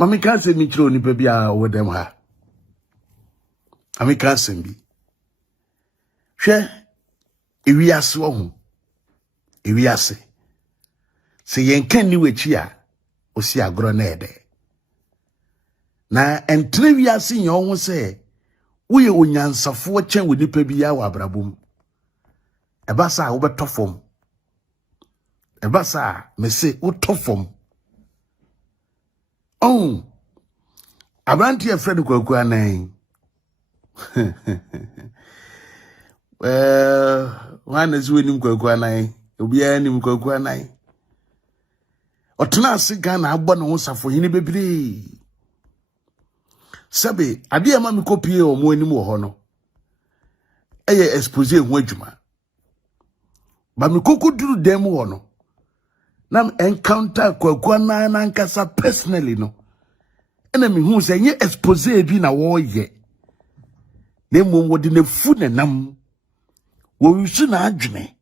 Mami can't say me true ni baby over them ha. Mami can't say me. Share we are so we are say yen can you chia or see a grenade. Na entre we are seeing your own say we onyansa fo chen we nipa biya wa abrabom. Ebasa wo betofom. Ebasa me say wo tofom. Oh, Abranti a friend Kwaku Annan. One is winning Kwaku Annan. Obi anim Kwaku Annan. Otena siga na abɔ no safo hini bebre. Sabe, ade ama me kopie o mo anim wo ho no. Eye expose hu adwuma. Ba me kokuduru dem wo no. Nam encounter Kwaku Annan ankasa personally no. Ena me hu se nye expose bi na wo ye. Na mmom wo de na fu na nam. Wo yusu na adwene.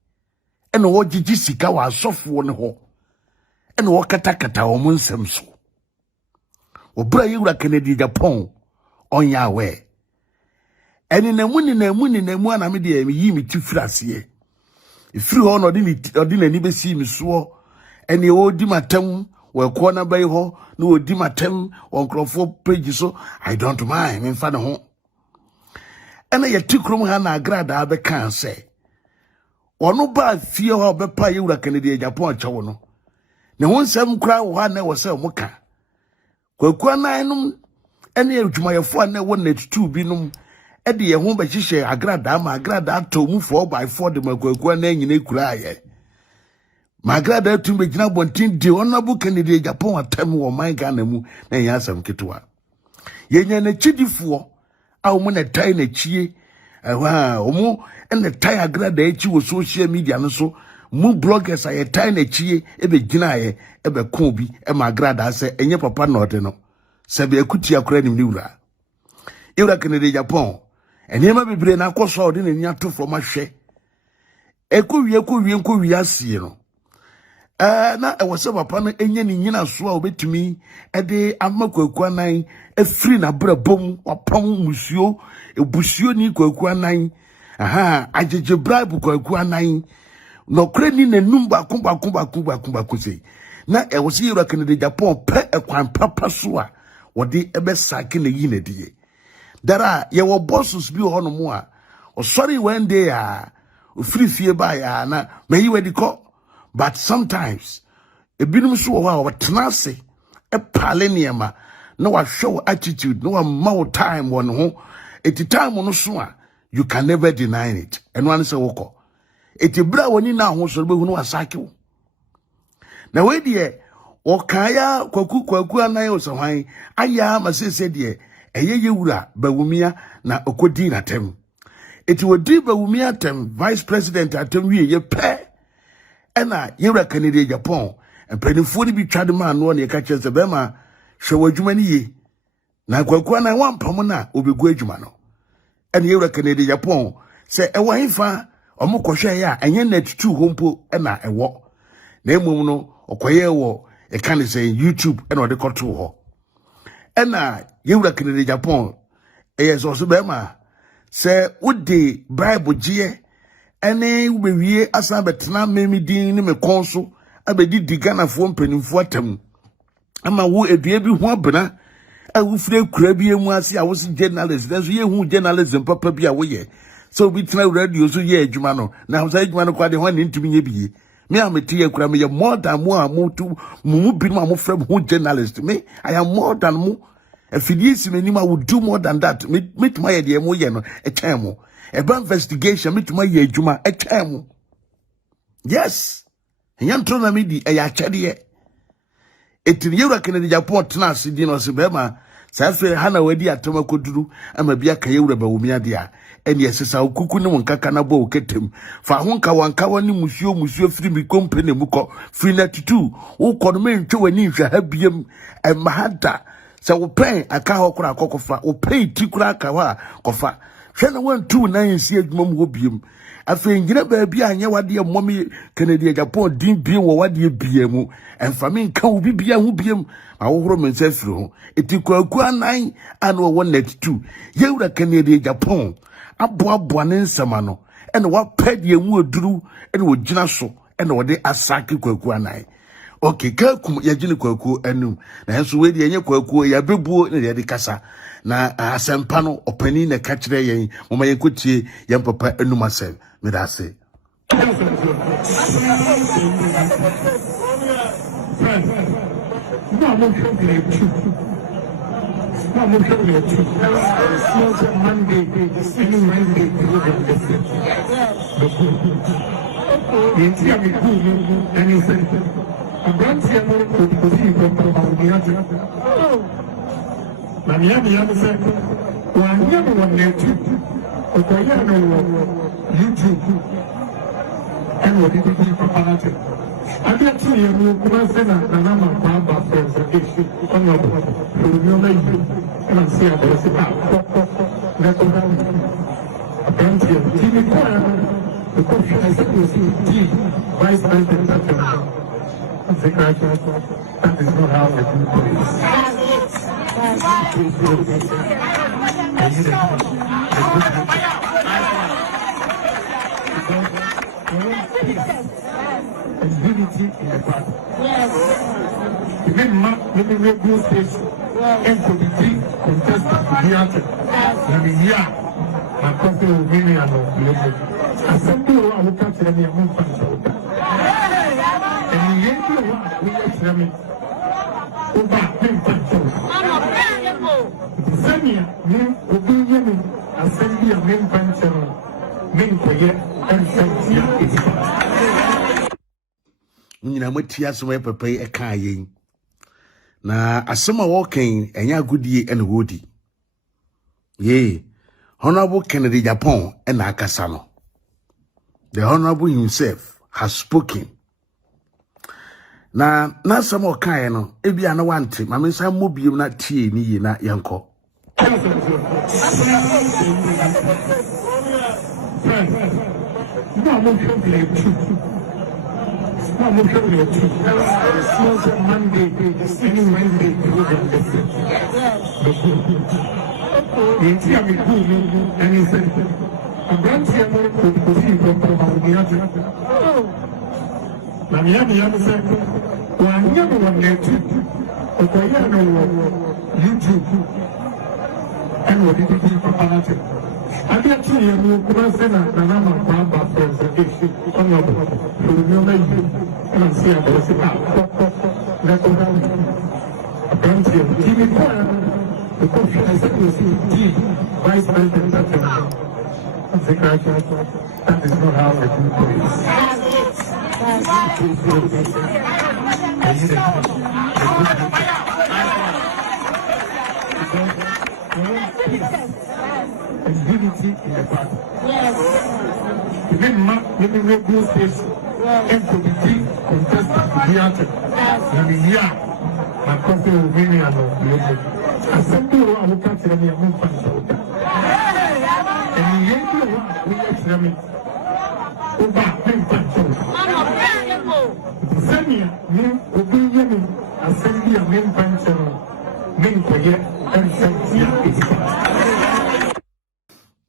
Ena wo gigi sika wa asofo ne ho. Ena wo katakata wo mo nsem so. Wo bra yewura Kennedy Japan onya we. Eni na mu ana me de yi mi ti frase. Ifiri ho no de ni besi mi so. Eni o di matem we ko na bai ho no odi matem on crofo page so I don't mind me fa ne ho. Ena ye tikrom ha na agrada be kan say. Ono ba fie ho be pa yewura Kennedy Japan chawo no. Ne ho nsem kra wo ha na wo se mo ka. Kwaku Annan num ene adwumayefo na wo na tutu bi num e de ye ho ba hihye agrada ma agrada to mu 4x4 de Kwaku Annan nyina kura aye. Magrada tumbe gina bontin di honorable Kennedy Japan atem wo man Ghana mu na yen asam ketwa. Yenya na chidifo a wo na tai na chie o mu na tai agrada echi wo social media no so mu bloggers aye tai na chie e be gina aye e be kon bi e magrada se enye papa na ode no se be akuti akora nim ni wura. Ewura Kennedy Japan enema bebre na akoso ode na nya to from ahwe. Ekwo wie asie no. Na e wose papa no enye ni nyina so a obetumi e de ama Kwaku Annan efiri na brabom wapam musuo ebusuo ni Kwaku Annan ajeje bribe Kwaku Annan no kre ni nanum ba sei na e wose yewura Kennedy Japan pe ekwan papa so a wode ebe sake na yi na die dara ye wo bosses bi ho no mo a sorry one day ofiri fie ba ya na meyi wedi ko. But sometimes, a binum so wa tenase, a paleniama, no a show attitude, no a more time one ho. At the time on so you can never deny it. And one say woko. It a bra when you now so be no asake. Now wait there, o kaya Kwaku Annan o so hwan aya ma se de eye yewura bawumia na okodi na tem. It would di bawumia tem vice president atem wie ye pe. Ena yewura Kennedy Japan empanifo ni bi twade man no na ye ka kyerse be ma hwe wadwuma ni ye na Kwaku Annan wampam na obegu adwuma no ena yewura Kennedy Japan se ewo hifa omokohwe ya enye na tutu hompo ena ewo na emum no okoye wo e kan say YouTube ena ode koto ho ena yewura Kennedy Japan so so be ma se udi Biblegie ene ubewie asan betena memi din ni me konso abedi digana fo mpanimfo atam ama wo edua bi ho abena a wo fire kura bi emu ase a wo se journalist so ye hu journalism papa bi a wo ye so bi tena radio so ye adwuma no na ho sa adwuma no kwa de ho ne ntimi nye biye me ameti ye kura me ye more than mo amotu mu bi ma mo frem hu journalist me I am more than mo afidie si meni ma would do more than that me tuma ye de mo ye no e time mo eba investigation mituma ye adwuma etwam yes nyantro na medi e ya kyede etini yewura Kennedy Japan tena asidi no se bema sa fe hana wadi atama koduru ama bia ka yewura bawumia de a ene yesesa okuku ne wonkaka na bo oketem fa honka wanka wani musuo firi mi company mu ko firi na tutu wo kono me ntwe wani hwa ha biem e mahada sa wo pen aka ho kura kokofa wo pen ti kura aka wa kofa Shana 1 2 9 see adwuma mu obiem afi ngina ba bia anya wade mommy Canada Japan din biem wo wade biemu emfa me nka wo bibia ho biem awohoro men sefiri ho eti Kwaku Annan and wo net 2 yewura Canada Japan aboa ne nsama no ene wa pede mu aduru ene wo gina so ene wo de asake Kwaku Annan. Okay, kakum ya jini Kwaku anum na henso we de enye Kwaku ya bebuo ne de kasa na asempa no opani na ka kire yen moma yenkotie yen papa anum asem me da se That is not how I do things. And unity in the party. Let me make this case and to be contested. My country will be me and I said, I will catch any amount of and yet, we are me. Nyina matia so we papa e ka yen na asema walking enya agudie ene wodi ye Honorable Kennedy Japan ena akasa no. The Honorable himself has spoken. Na sama okaye no ebia na wante mame nsa mobiem na tie ni yi na yenko Vice President, that is not how I do things. And unity in the party. Let me make this case and to be contested. My country will be me and I said, I will catch any amount of and yet, we are me.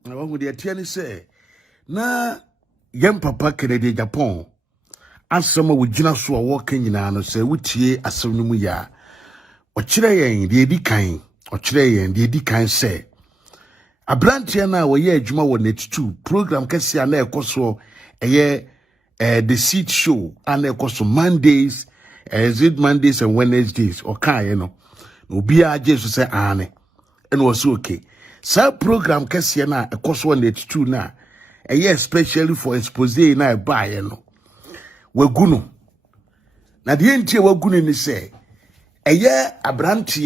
I want with the attorney say, na young papa Kennedy Japan, as some would jina so walking in an say, which ye as some ya. Or chile the edi kind, or chile the edi kind say. A branch na we ye juma wo net 2 program kesi na ekoso the seat show and ekoso Mondays is it Mondays and Wednesdays or kai no obi a Jesus say ane and was okay sa program kesi na ekoso net 2 na especially for expose na buy no waguno na de entie waguno ni say a branch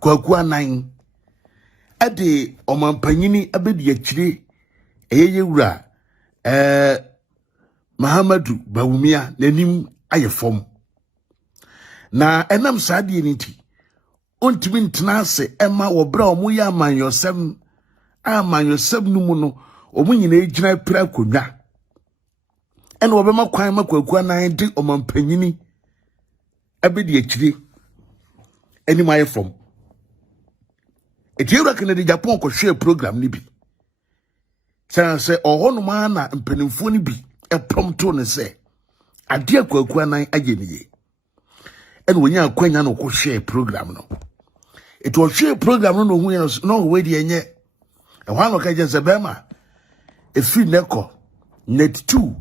Kwaku Annan ade omampanyini abedi akire eyewura Mahamadu Bawumia nanim ayefom na enam saade niti ontimi ntena ase ema wo bra omo ya amanyosem man yourself no mu no omu nyina ejina pira konwa ene obema kwan ma Kwaku Annan de omampanyini abedi akire eni maye from etiura Kennedy Japan ko hwe program ni bi say ohono ma na mpanimfo ni bi e prompto ne say ade Kwaku Annan aye ne ye ene wonya akwanya no ko hwe program no it was share program no hu no we de enye e hwan no ka je sebema e free neko net 2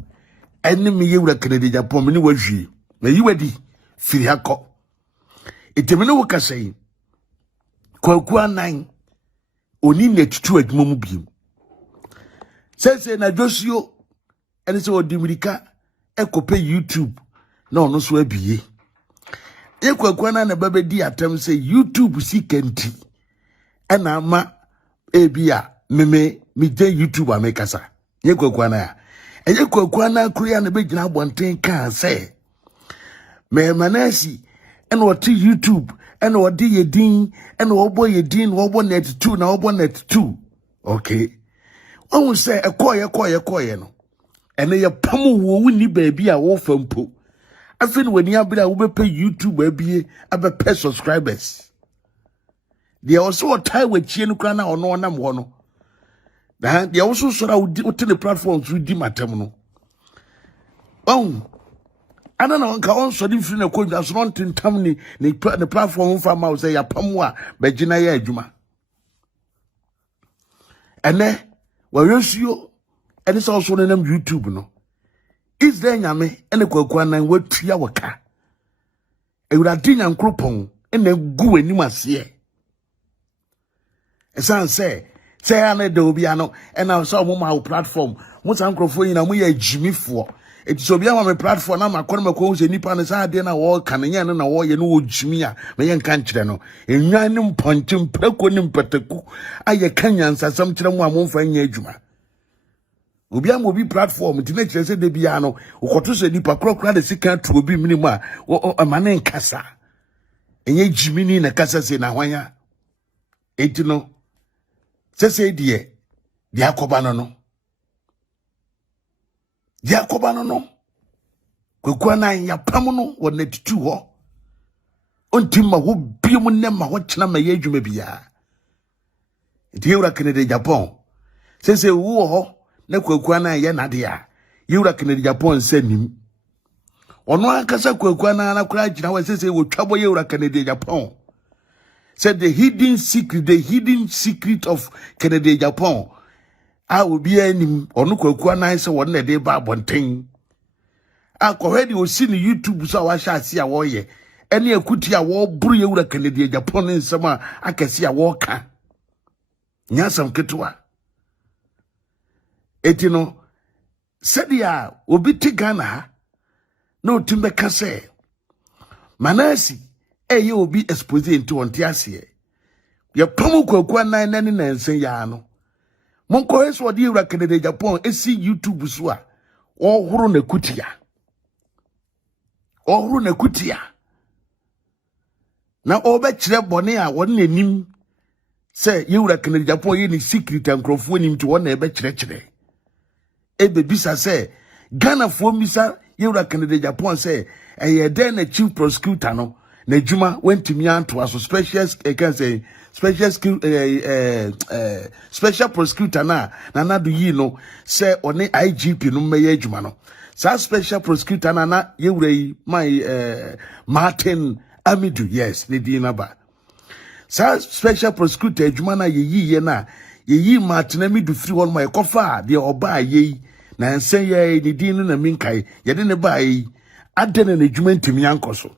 ene me yewura Kennedy Japan me ni wahwie na yiwadi firi hakọ etemene wo kasai Kwaku Annan oni net 2 adwuma mu biem sese na Josio ene se odimirika ekope YouTube na ono so abie Kwaku Annan na baba di atam say YouTube si kenti ena ama ebia meme je YouTube amekasa Kwaku Annan ya Kwaku Annan kuria na be gina bonten kan say me MANASSEH ena woti YouTube ena wodi yedin ena wobo yedin wobo net 2 na wobo net 2 okay won say ekoye no ena ye pamu wo wuni baabi a wo fampo afin wani abira wo be YouTube abie abepe subscribers they also tie with chie kra na ono nam ho no they also sort out the platforms we di matem no Annan on ka on so di free na kodwa so non tintam ni platform from ma say ya pamu a be gina ya adwuma ene wa resio ene so so na YouTube no is there nyame ene Kwaku Annan watua waka ewurade nyankropon ene gu anim ase esan say ana de obi ano ena so mo ma platform mo san krofo yina mo ya jimifo eti so bia ma platform na makon makon se nipa ne sa de na wo kanenya ne na wo ye no wo jimi a me ye nka nkire no enwan ne mpontim prako ne mpataku aye kanyansa sam kire mo amomfa nya adwuma obi am obi platform ti na kire se de bia no ukoto se nipa krokra de sika tu obi minimu a amane nkasa enye jimi ni na kasa se na hwanya eti no sese die akoba no Kwaku Annan ya pam no wo net 2 ho ontima wo biem ne ma ho kyena ma ye adwuma bia etiura Kennedy Japan sese wo ho na Kwaku Annan ye nade a yewura Kennedy Japan sanim ono akasa Kwaku Annan na kura gina wa sese wo twabo yewura Kennedy Japan said the hidden secret of Kennedy Japan a obi anim ono Kwaku Annan se won na de ba bonten akohedi osi ni YouTube so wa sha ase a wo ye ene akuti a wo buru yewura Kennedy Japan nsema akese a wo ka nyasam ketwa etino sedia obi tigana na otimbe kase MANASSEH eye obi expose into onti ase ye pamu Kwaku Annan nani na nsen ya no monko eso de yewura Kennedy Japan esi YouTube so a ohuru na kutia na obe kire bone a won nanim se yewura Kennedy Japan ye ni secret ankrofo nim ti won na ebe kire ebe bisa se Ghana fo misa yewura Kennedy Japan se eye den na chief prosecutor no na juma wentimi anto aso special prosecutor na do yi no se one IGP no meye adwuma no sa special prosecutor na yewura yi my Martin Amidu yes ne di na ba sa special prosecutor adwuma na ye Martin Amidu free one my kofa de oba ye na nsen ye ne di no na minkai ye de ne ba yi adene na adwuma ntimi ankoso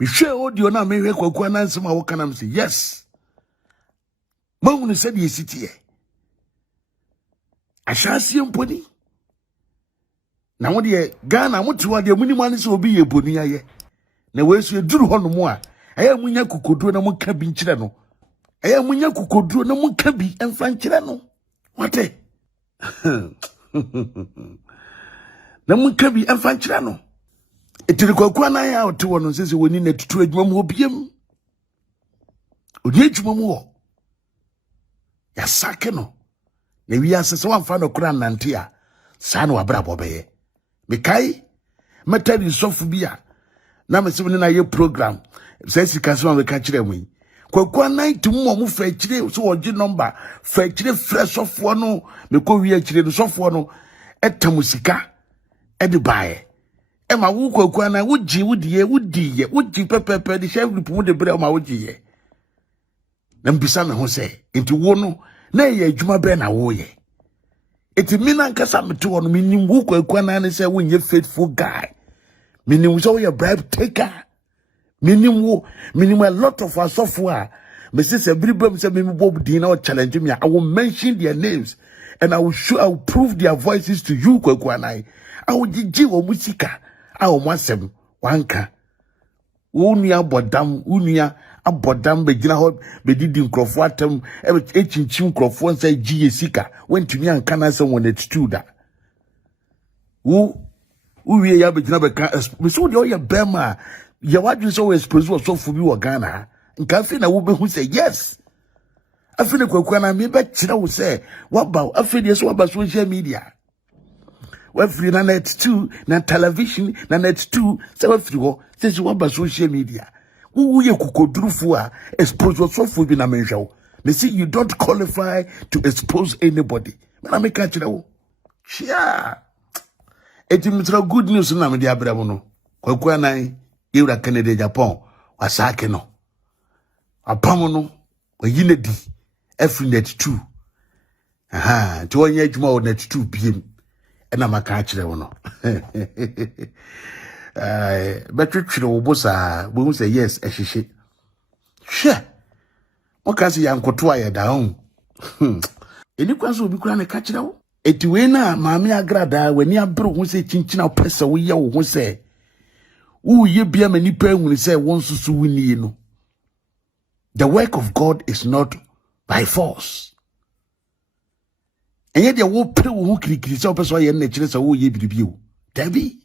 mi hwe audio na me hwe Kwaku Annan nsema wo kana mse yes mahunu se de esitie ashasi mponi na wo de Ghana motiwa de munima ne se obi ye boni aye na wesu eduru ho no mo a aya munya kokoduro na muka bi nkire no aya munya kokoduro na muka bi emfa nkire no wate na muka bi emfa nkire no etiri Kwaku Annan ya ote wono sese woni na tutu adwuma mu obiem odi adwuma mu ho ya sake no na wi asese wan fa no kura nante a sa na wabra bobeye mekai metadi sofu bia na me se na ye program se sika se ma ka kire mu Kwaku Annan tumu mu fa kire so oji number fa kire fresh sofo no me ko wi kire no sofo no etamusika edi bae e ma wo Kwaku Annan wudi pepepe di chef group mu de bre ma wudi ye na mbisa me ho se enti wo no na ye adwuma be na wo ye enti mina nkasa mete wo no minim wo Kwaku Annan se wo nye faithful guy minim so ye bribe taker minim a lot of us software me say Bríbe say me bob din or challenge me I will mention their names and I will prove their voices to you Kwaku Annan I will gigi wo musika I will wasem wanka unia abodam be gina ho be didi nkrofo atem e chinchim nkrofo say gi sika wentumi anka na say won attitude da wie ya be gina be ka me so de o ye bema ya wadwin so expose so fu bi wo Ghana nka fi na wo be hu say yes afine Kwaku Annan me be kire wo say waba afine so waba social media we free na net 2 na television na net 2 say we free ho say so waba social media wo ye kokodrufu a expose so fu bi na menhwe me see you don't qualify to expose anybody na me ka kire wo chia etimitra good news na me dia bramo no Kwaku Annan Ewura Canada Japan wasake no apamo no oyine di every net 2 to onye adwuma o net 2 biem na maka kire wo no betwetwere wo bosa bo say yes ehihye hwe o ka se yankoto aye da ho eni kwanso obi kura ne ka kire wo etiwe na maame agrada wani abro ho se chinchina opese wo ye wo ho se ye bia mani pa ehunu say won susu wini no the work of God is not by force enye de wo pre wo kirikiri say opeso ye na kire say wo ye biribi o dabi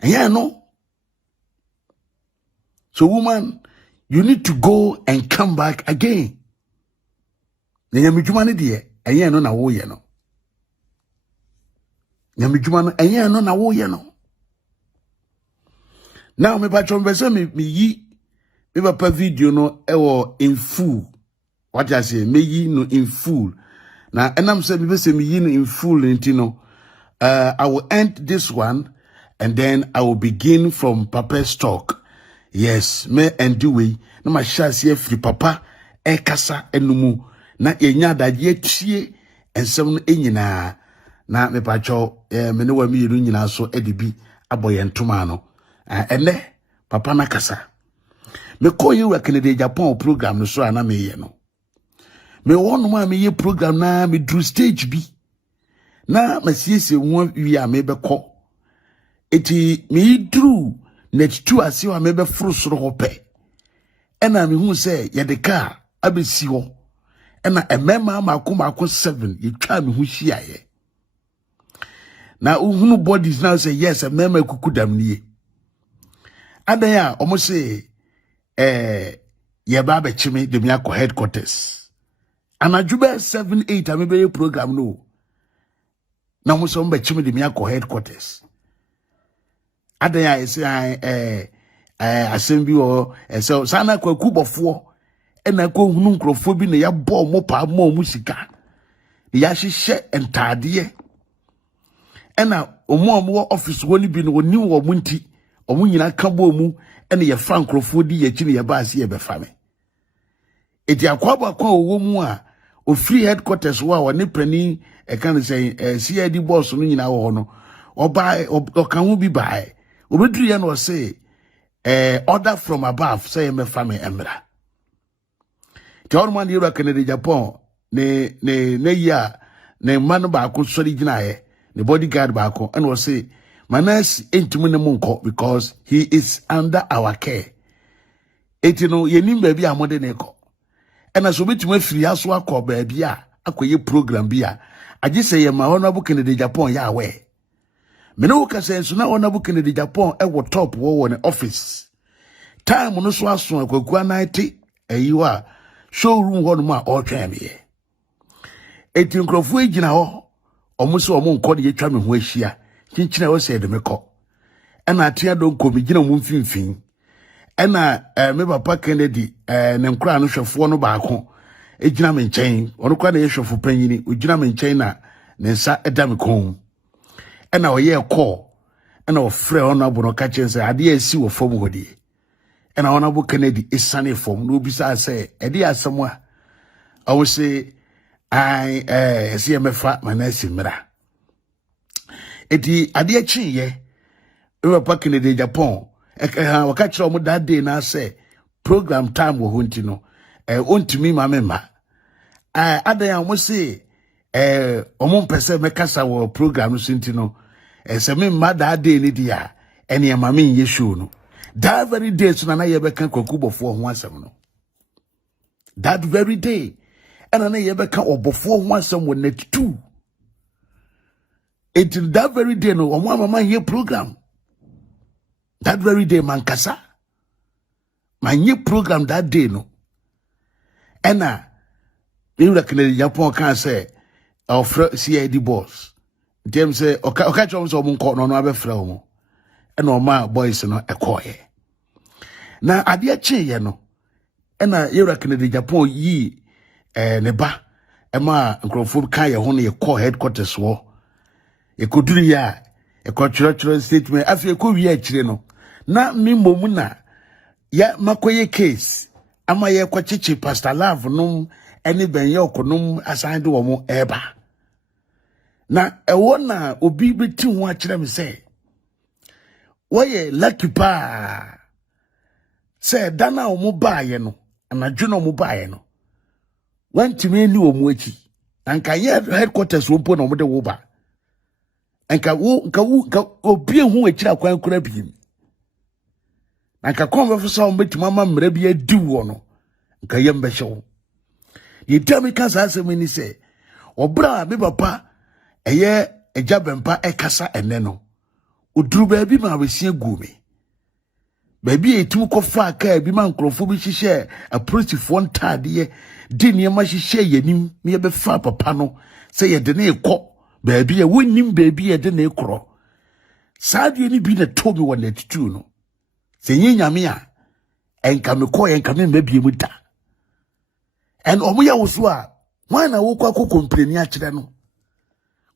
enye no so woman you need to go and come back again nyamidwuma ne de enye no na wo ye no nyamidwuma no enye no na wo ye no. Now me patron verse me yi me papa video no ewo in full. What I say me yi no in full. Now enam say me say me yi no in full no. I will end this one and then I will begin from Papa's talk. Yes, me and do we na ma sha se free papa e kasa enumu na enya da ye tie ensem no enyina na me patron me ne wa me yiru nyina so edibi aboye ntoma no. Ene papa na kasa me ko Ewura Canada Japan program no so ana me ye no me wonu ma me ye program na me dru stage bi na ma siesie won wi a me be ko eti me dru net 2 ase wa me be furu soro ho pe ena me hu se ye de ka abesi ho ena emema mako 7 ye twa me hu hia ye na uhunu bodies now say yes emema kukudam nie adaya omo say ye ba be chime de mi akọ headquarters anadwube 7-8 amebe program no na mo so mbe chime de mi akọ headquarters adaya ese asem bi o ese sana Kwaku bofo ena ko hunu nkrofo bi ne ya bo mo pa mo musika ya hihye entade ena omo office woni bi no woni wo munti omu nyina kabo mu ene ye frankrofo di ye chine ye baase ye befame eti akwaba kwa owo mu a o free headquarters wa woni pani e kan say CID boss no nyina wo no oba oka hu bi bae obedru ye no say order from above say me fame emra ti orman Ewura Canada Japan ne ya ne man ba ko sori gina ye ne bodyguard ba ko and was say MANASSEH intimune munko because he is under our care. Etino yenim baby amode neko. Ena so betuma firi aso akọ baby a akoye program bi a age say ye ma honorable Canada Japan ya we. Me no ka say so na honorable Canada Japan e wo top wo ne office. Time no so aso Kwaku Annan te eyiwa showroom ho no ma o twa me ye eti nkrofo egina ho omo se omo nkọ de yetwa me ho ahia kinkyina wo se de me kọ ena atia do nko me gina mu mfimfin ena me papa Kennedy ne nkura no hwefo no baako egina me nkyɛn ono kwa na ye hwefo panyini ogina me nkyɛn na ne nsa eda me kon ena oye kɔ ena ofrɛ ono abono ka kyense ade asi wo fam hodi ena ono abo Kennedy esane fam no bisa se ede asɛm a awo se ai esi emefa MANASSEH mra eti ade achi ye we papa Kennedy Japan waka kire omo that day na say program time wo honti no ontimi ma memma adan omo say omo mpese mekasa wo program no sinti no se memma that day ni dia ene ma me ye show no that very day so na ye beka Kwaku Obofour ho asem no that very day ena na ye beka Obofour ho asem wo net 2 until that very day no omo mama here program that very day mankasa manye program that day no ena we Kennedy Japan can say offer CID boss dem say oka chom so mo nko no abefra omo ena oma boys no ekoye na ade achi ye no ena we Kennedy Japan yi ne ba ema nkrofo kan ye ho no ye call headquarters wo e koduru ya e ko chiro statement afi e ko wi akire no na mimomu na ya makoye case ama ye kwa chichi pastor love num eni benye okonom asande wo mo eba na ewo na obi beti ho akire me say woye lucky pa say dana wo mo baaye no anadwo no mo baaye no wantimi eni wo mo achi anka ye headquarters wo mpo na mo de wo ba anka obi hu akire akwan kura bi anka konwe so mbeti mama mra bi adi wo no nka yembe hyew yitami kasa asemini se obra be papa eye eja Bempah ekasa ene no oduru ba bi ma besie gume ba bi etum kofa aka bi ma nkrofo bi hihye approach fo ntade di ne ma hihye yanim me ye be fa papa no se ye de ne ekọ ba bi e wonim ba bi ye de ne ekro saade ni bi na tobi won atitu no se nyame a enka me ko enka me mabie mu da en omo ya woso a wan na wo kwa complain a kire no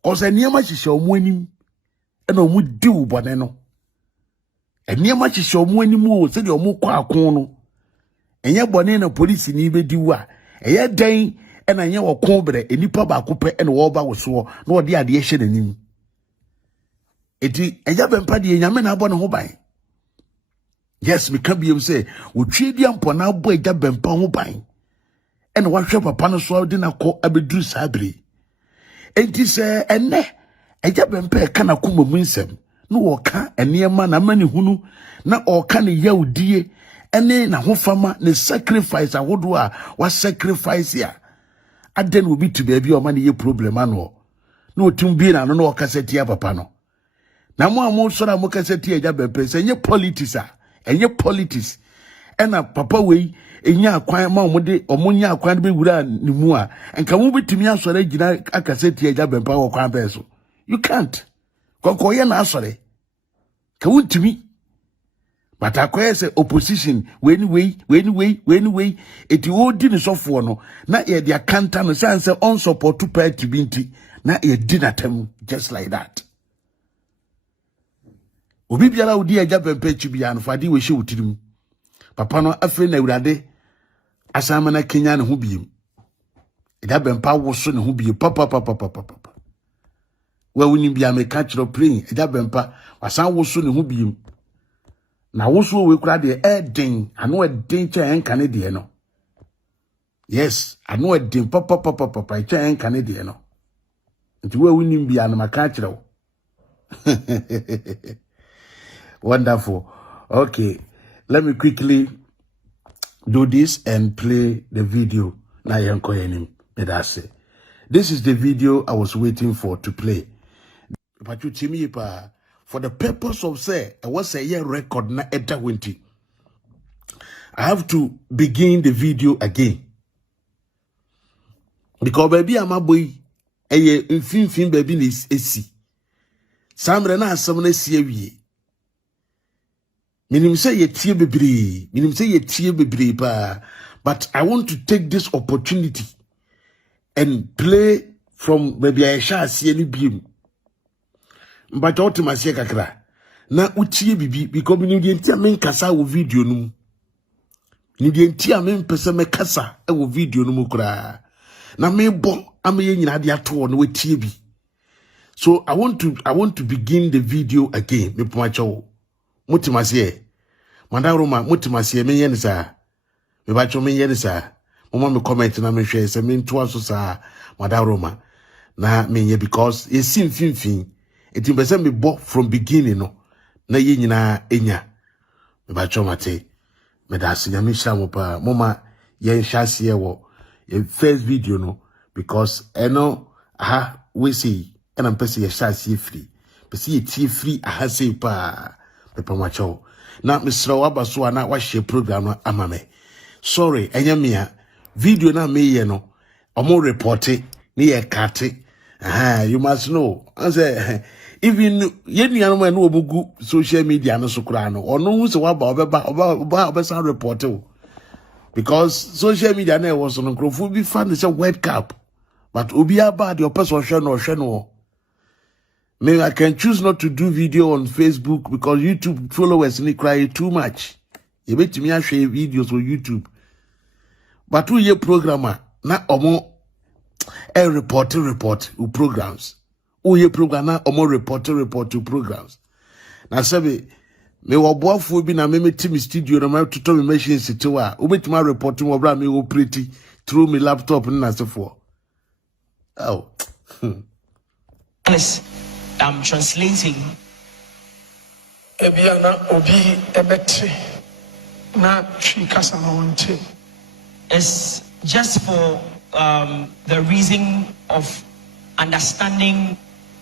cause niam hihye omo anim ena omo di wo bone no niam hihye omo anim o se de omo kwa akon no enye bone na police ni be di wo a eye dan ena nye wo kon bre enipa ba kope ena wo ba woso na wo de ade hye nanim eti eja Bempah de nyame na abone ho ban. Yes, me can be able to say, we treat the ampona boy that Bempah ho ban. And one shop upon us so didn't call Abedru Sabri. And this ene, eja Bempah kana kuma munsem. No oka ene man amani hunu na oka ne yaudie ene na ho fama ne sacrifice awodo wa sacrifice ya. Aden will be to baby or money ye problem ano. No tumbi na no okaseti ya papa no. Na mo amo so na mo kaseti eja Bempah say nye politics a. Enye politics ena papa wei enya akwan ma omode omonya akwan be wura ni mu a enka mo betimi asore gina akaseti eja Bempah wo kwan be so you can't konkoye na asore ka wuntimi but akoye say opposition when eti wo di ni sofo no na ye dia kanta no say on support to party binti na ye di na tem just like that. Obi biara odi eja Bempah chibia no fadi we hye wotirim papa no afre na awurade asama na Kenya ne ho biem eja Bempah woso ne ho biem papa wa woni bia me ka kiro praying eja Bempah wasan woso ne ho biem na woso we kura de den ano den cha enka ne de no yes ano den papa cha enka ne de no nti wa woni bia na maka kiro Wonderful. Okay, let me quickly do this and play the video. This is the video I was waiting for to play. For the purpose of say, I was a year record na eta winti. I have to begin the video again. because baby ama boy eye mfimfin baby ni esi samre na asem na sie wie minim say ye tie bebre pa, but I want to take this opportunity and play from baby I shall see any beam but ultimately kakra na utie bibi because minim de ntia men kasa wo video num ni de ntia men pese me kasa e wo video num kura na me bon amaye nyina de ato no watie bi. So I want to begin the video again. Me pomacho motimase Madam Roma motimase me yen sa me ba cho me yen sa mama me comment na me hwe se me nto aso sa Madam Roma na me ye because e sim finfin etim be se me bo from beginning no na ye nyina enya me ba cho mate me da sinya me sha mo pa mama yen hwa se wo e first video no because eno aha we see and I'm person ye sha se free person ye tie free aha se pa me pa macho na Mr. Wabaso na wa share program no amame sorry enya mea video na me ye no omo report ni ye kate you must know I say even ye nua no no obugu social media no so kura no ono hu se waba oba sound report because social media na was on crofo bi fan say World Cup but obi aba the person hwe no maybe I can choose not to do video on Facebook because YouTube followers need cry too much. You bet me I share videos on YouTube. But who ye programmer na omo a report to programs. Who ye programmer omo report to programs. Na sabe me Obofour bi na me team studio na me to me machine sitiwa. Who bet my report mo bra me wo pretty through me laptop na so for. Oh. I'm translating. Ebiana obi ebete na chi kasa na wonche. It's just for the reason of understanding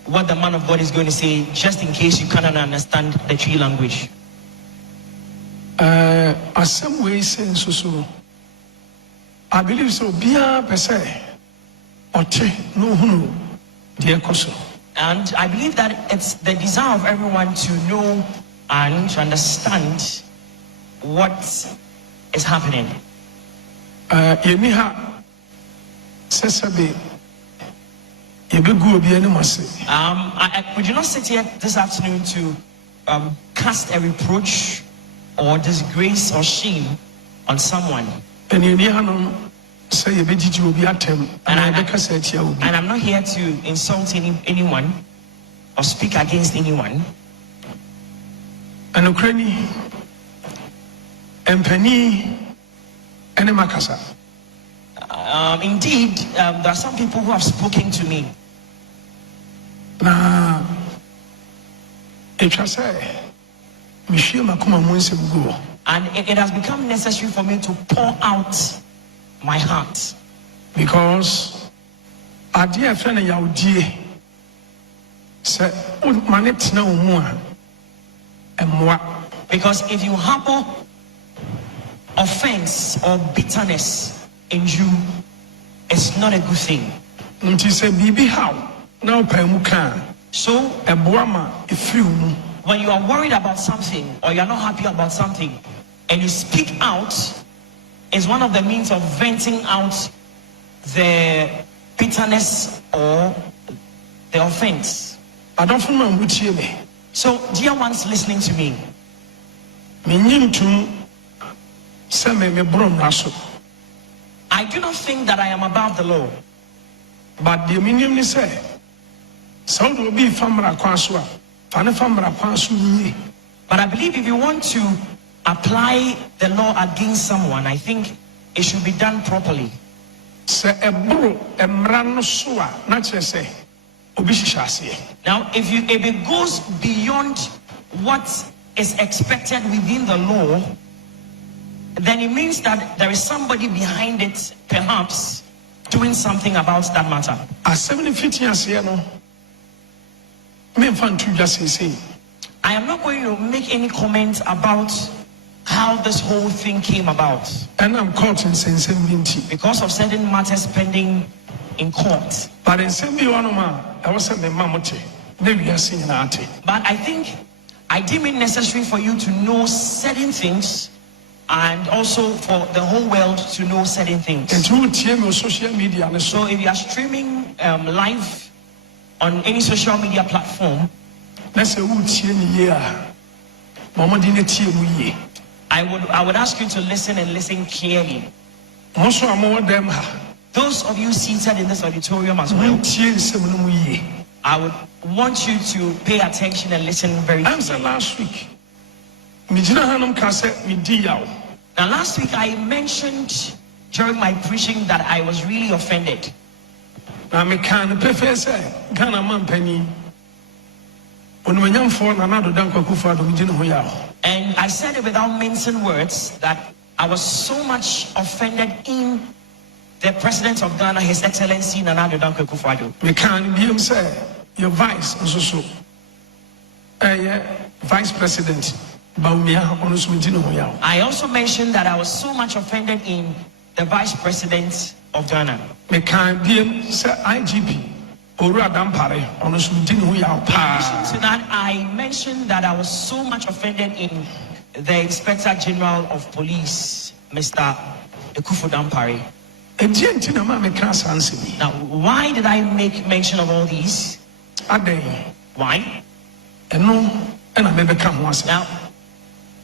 what the man of God is going to say, just in case you cannot understand the tree language. Some way sense so. I believe so. Bia pese oche no hunu die koso. And I believe that it's the desire of everyone to know and to understand what is happening. We do not sit here this afternoon to cast a reproach or disgrace or shame on someone. And I'm not here to insult anyone or speak against anyone. And Ukraine and Penny and Makasa. Indeed, there are some people who have spoken to me. And it has become necessary for me to pour out my heart. Because I dear friend Yaudie said, because if you harbor offense or bitterness in you, it's not a good thing. So when you are worried about something or you're not happy about something and you speak out, is one of the means of venting out the bitterness or the offense. I don't know. So, dear ones listening to me, I do not think that I am above the law. But the minimum say, so will be famra kwaswa, famra kwasu. But I believe if you want to apply the law against someone, I think it should be done properly. Now, if it goes beyond what is expected within the law, then it means that there is somebody behind it, perhaps, doing something about that matter. I am not going to make any comments about how this whole thing came about. And I'm caught in sensitivity because of certain matters pending in court. But in some way, I was saying, Mamote, maybe I sing an art. But I deem it necessary for you to know certain things and also for the whole world to know certain things. And through TM social media, so if you are streaming live on any social media platform, let's say I would ask you to listen and listen clearly. Those of you seated in this auditorium as well, I would want you to pay attention and listen very clearly. Last week, now last week I mentioned during my preaching that I was really offended. And I said it without mincing words that I was so much offended in the President of Ghana, His Excellency Nana Addo Akufo-Addo. Your vice also vice president. I also mentioned that I was so much offended in the Vice President of Ghana. IGP. In addition to that, I mentioned that I was so much offended in the Inspector General of Police, Mr. Akufo-Addo. Now, why did I make mention of all these? Why? Now,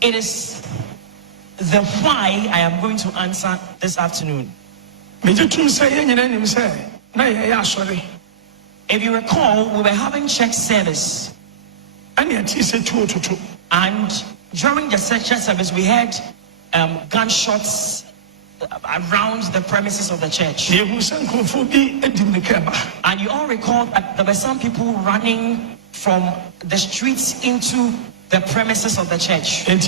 it is the why I am going to answer this afternoon. If you recall, we were having church service, and during the church service, we had gunshots around the premises of the church. And you all recall that there were some people running from the streets into the premises of the church. And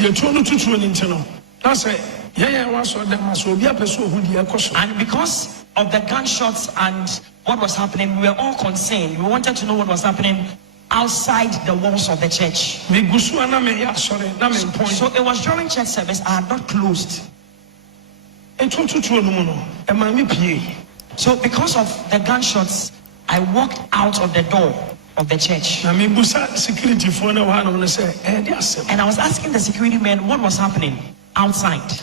because of the gunshots and what was happening, we were all concerned. We wanted to know what was happening outside the walls of the church. So it was during church service. I had not closed. So because of the gunshots, I walked out of the door of the church. And I was asking the security men what was happening outside.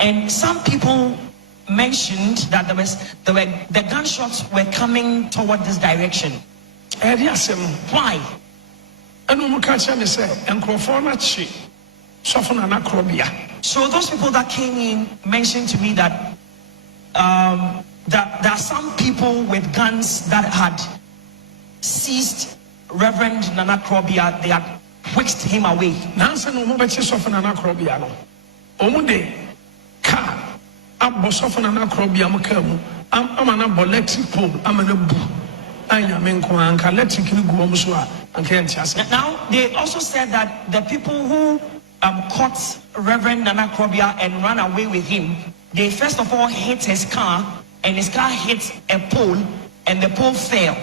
And some people mentioned that the gunshots were coming toward this direction. Why? So those people that came in mentioned to me that there are some people with guns that had seized Reverend Nana Krobia. They had whisked him away. Now they also said that the people who caught Reverend Nana Krobia and ran away with him, they first of all hit his car, and his car hit a pole, and the pole fell.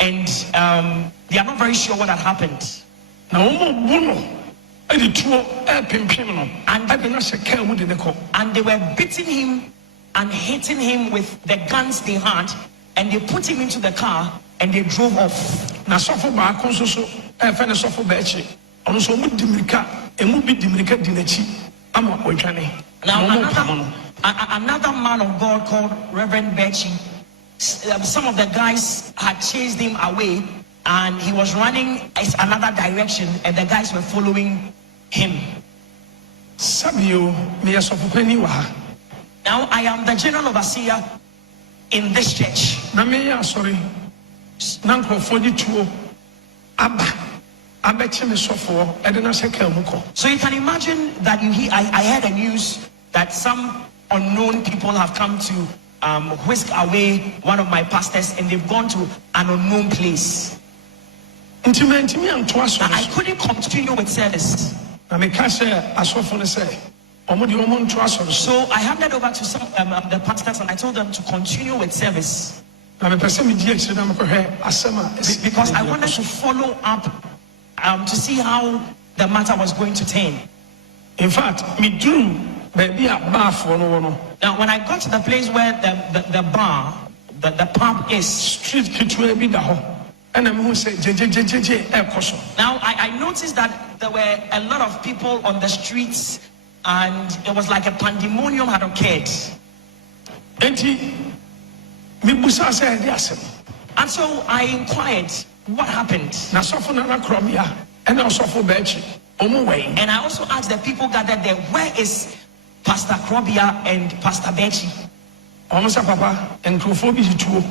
And they are not very sure what had happened. And they were beating him and hitting him with the guns they had, and they put him into the car and they drove off. Now another man of God called Reverend Bechi, some of the guys had chased him away, and he was running another direction, and the guys were following him. Now I am the general overseer in this church. So you can imagine that I heard a news that some unknown people have come to whisk away one of my pastors, and they've gone to an unknown place. I couldn't continue with service. So I handed over to some the pastors, and I told them to continue with service because I wanted to follow up to see how the matter was going to turn. In fact, me do baby a bar for no. Now, when I got to the place where the bar, the pub is, Street kitchen be the home. And I'm who say JJJJ. now I noticed that there were a lot of people on the streets, and it was like a pandemonium had occurred. Enti me busa say diasem. And so I inquired what happened. Na sofo na krobia and na sofo bechi. Omo way. And I also asked the people gathered there, where is Pastor Krobia and Pastor Bechi? Almost papa and crofo bi tuo.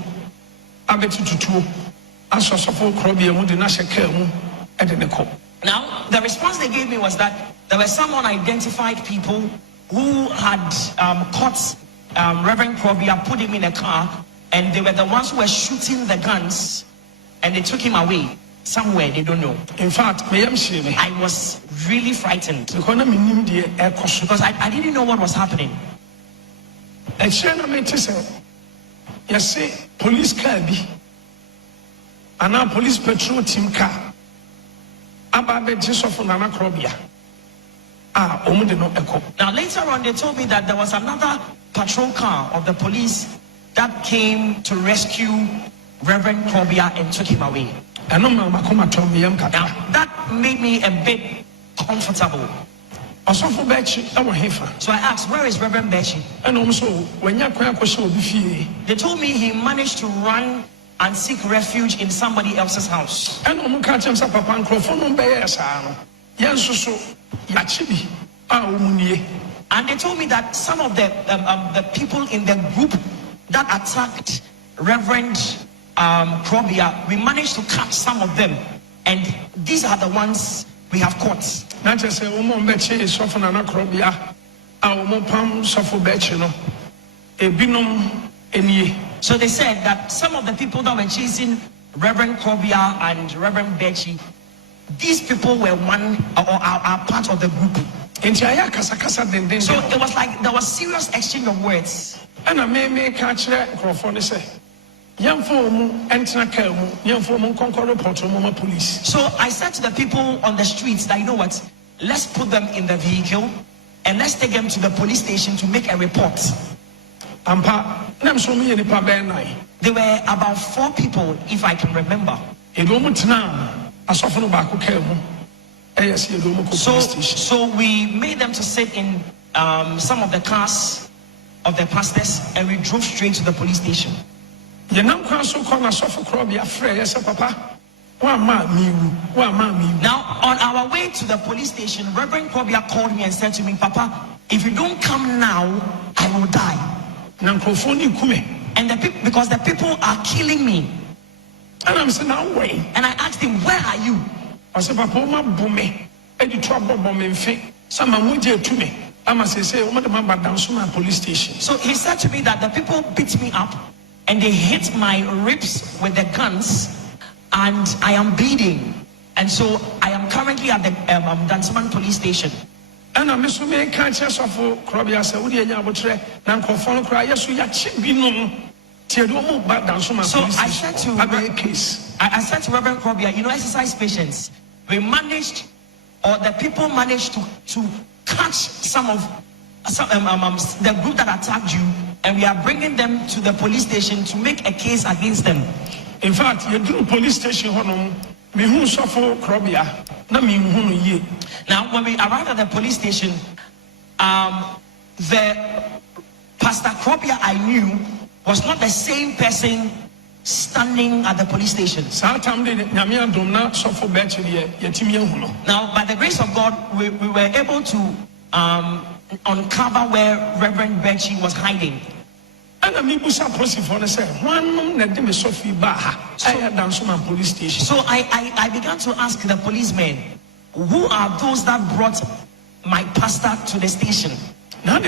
Abeti tutuo. Aso sofo krobia mu de na sheke mu e de ne ko. Now, the response they gave me was that there were some unidentified people who had caught Reverend Krobia, put him in a car, and they were the ones who were shooting the guns, and they took him away somewhere, they don't know. In fact, I was really frightened because I didn't know what was happening. I say police car bi, and now police patrol team car. Ababe Jesu Nana Krobia. Now later on, they told me that there was another patrol car of the police that came to rescue Reverend Krobia and took him away. Now that made me a bit comfortable. So I asked, where is Reverend Bechi? They told me he managed to run and seek refuge in somebody else's house. And they told me that some of the people in the group that attacked Reverend Krobia, we managed to catch some of them, and these are the ones we have caught. So they said that some of the people that were chasing Reverend Krobia and Reverend Bechi, these people were one or are part of the group. So it was like there was serious exchange of words. And I may catch that young police. So I said to the people on the streets that, you know what, let's put them in the vehicle and let's take them to the police station to make a report. There were about 4 people, if I can remember. So we made them to sit in some of the cars of the pastors, and we drove straight to the police station. Now on our way to the police station, Reverend Krobia called me and said to me, Papa, if you don't come now, I will die. And because the people are killing me. And I'm saying, no way. And I asked him, where are you? I said, Papa, my booming, and you trouble bombing fake. Some are to me. I must say, what about down to my police station? So he said to me that the people beat me up and they hit my ribs with the guns, and I am bleeding. And so I am currently at the Dansoman police station. And I'm assuming conscious of Krobia Saudi Nanko cry, yes, we are chipping. So I said to Reverend Krobia, you know, exercise patience. We managed, or the people managed to catch some of the group that attacked you, and we are bringing them to the police station to make a case against them. In fact, you do police station. Now, when we arrived at the police station, the Pastor Krobia I knew was not the same person standing at the police station. Now, by the grace of God, we were able to uncover where Reverend Bechi was hiding. So I began to ask the policemen, who are those that brought my pastor to the station? And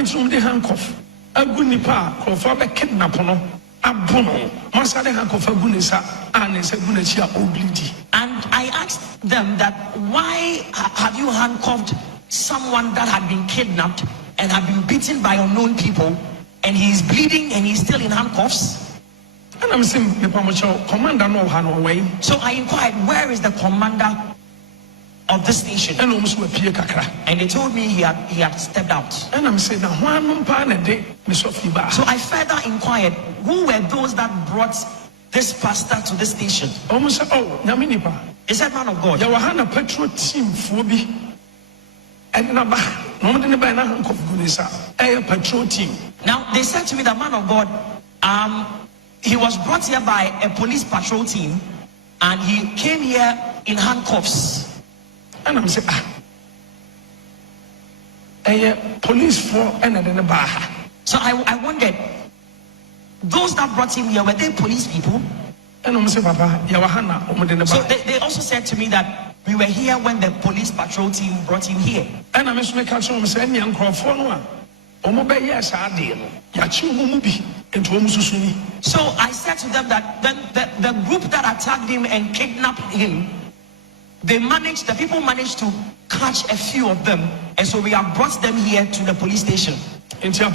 I asked them that, why have you handcuffed someone that had been kidnapped and had been beaten by unknown people, and he's bleeding and he's still in handcuffs? And I'm saying, commander no way. So I inquired, where is the commander of the station. And almost were Pia Kakra. And they told me he had stepped out. And I'm saying, now, one pan a day, Miss Sophia. So I further inquired, who were those that brought this pastor to the station? Almost, oh, Naminipa. He said, man of God. There were a petrol team for me. And number, no one by now, a patrol team. Now, they said to me, the man of God, he was brought here by a police patrol team, and he came here in handcuffs. And I'm saying, a police for another bar. So I wondered, those that brought him here, were they police people? And I'm saying, Papa, so they also said to me that we were here when the police patrol team brought him here. And I'm saying, young Crawford, yes, I did. So I said to them that the group that attacked him and kidnapped him, the people managed to catch a few of them, and so we have brought them here to the police station. And so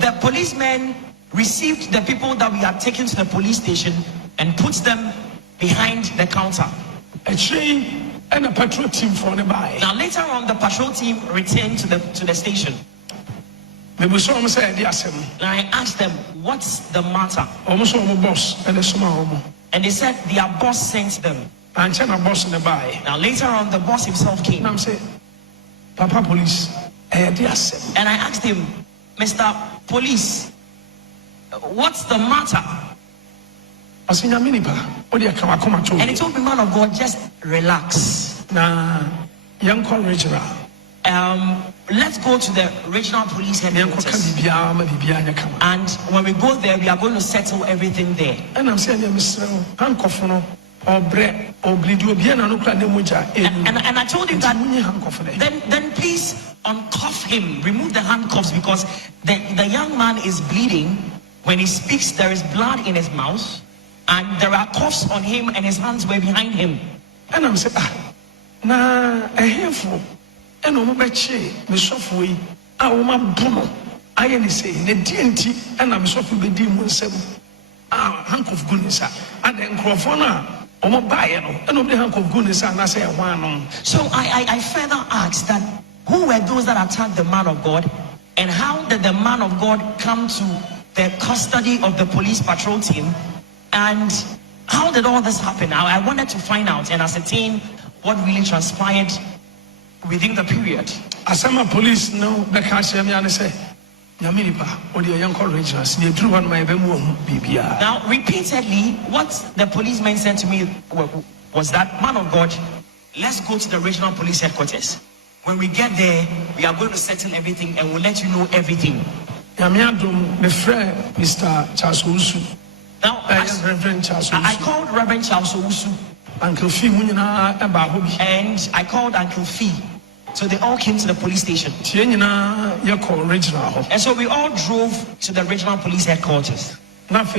the policemen received the people that we had taken to the police station and put them behind the counter. And a patrol team for the buy. Now later on, the patrol team returned to the station. And I asked them, what's the matter? And they said their boss sent them. Now later on, the boss himself came. And I'm saying, Papa Police, and I asked him, Mr. Police, what's the matter? And he told me, man of God, just relax. Young regional. Let's go to the regional police headquarters. And when we go there, we are going to settle everything there. And I'm saying, Mr. And I told him that then please uncuff him, remove the handcuffs, because the young man is bleeding. When he speaks, there is blood in his mouth, and there are cuffs on him, and his hands were behind him. And I'm saying, a handful, and I'm software, I am saying, the DNT, and I'm software with demons, handcuff goodness, and then Crawford. So I further asked that who were those that attacked the man of God, and how did the man of God come to the custody of the police patrol team, and how did all this happen? I wanted to find out and ascertain what really transpired within the period. As some police know, the cashier and say, now repeatedly, what the policeman said to me was that, man of God, let's go to the regional police headquarters. When we get there, we are going to settle everything and we'll let you know everything. Now, I called Reverend Charles Owusu, Uncle Fee, and I called Uncle Fee. So they all came to the police station. And so we all drove to the regional police headquarters. Because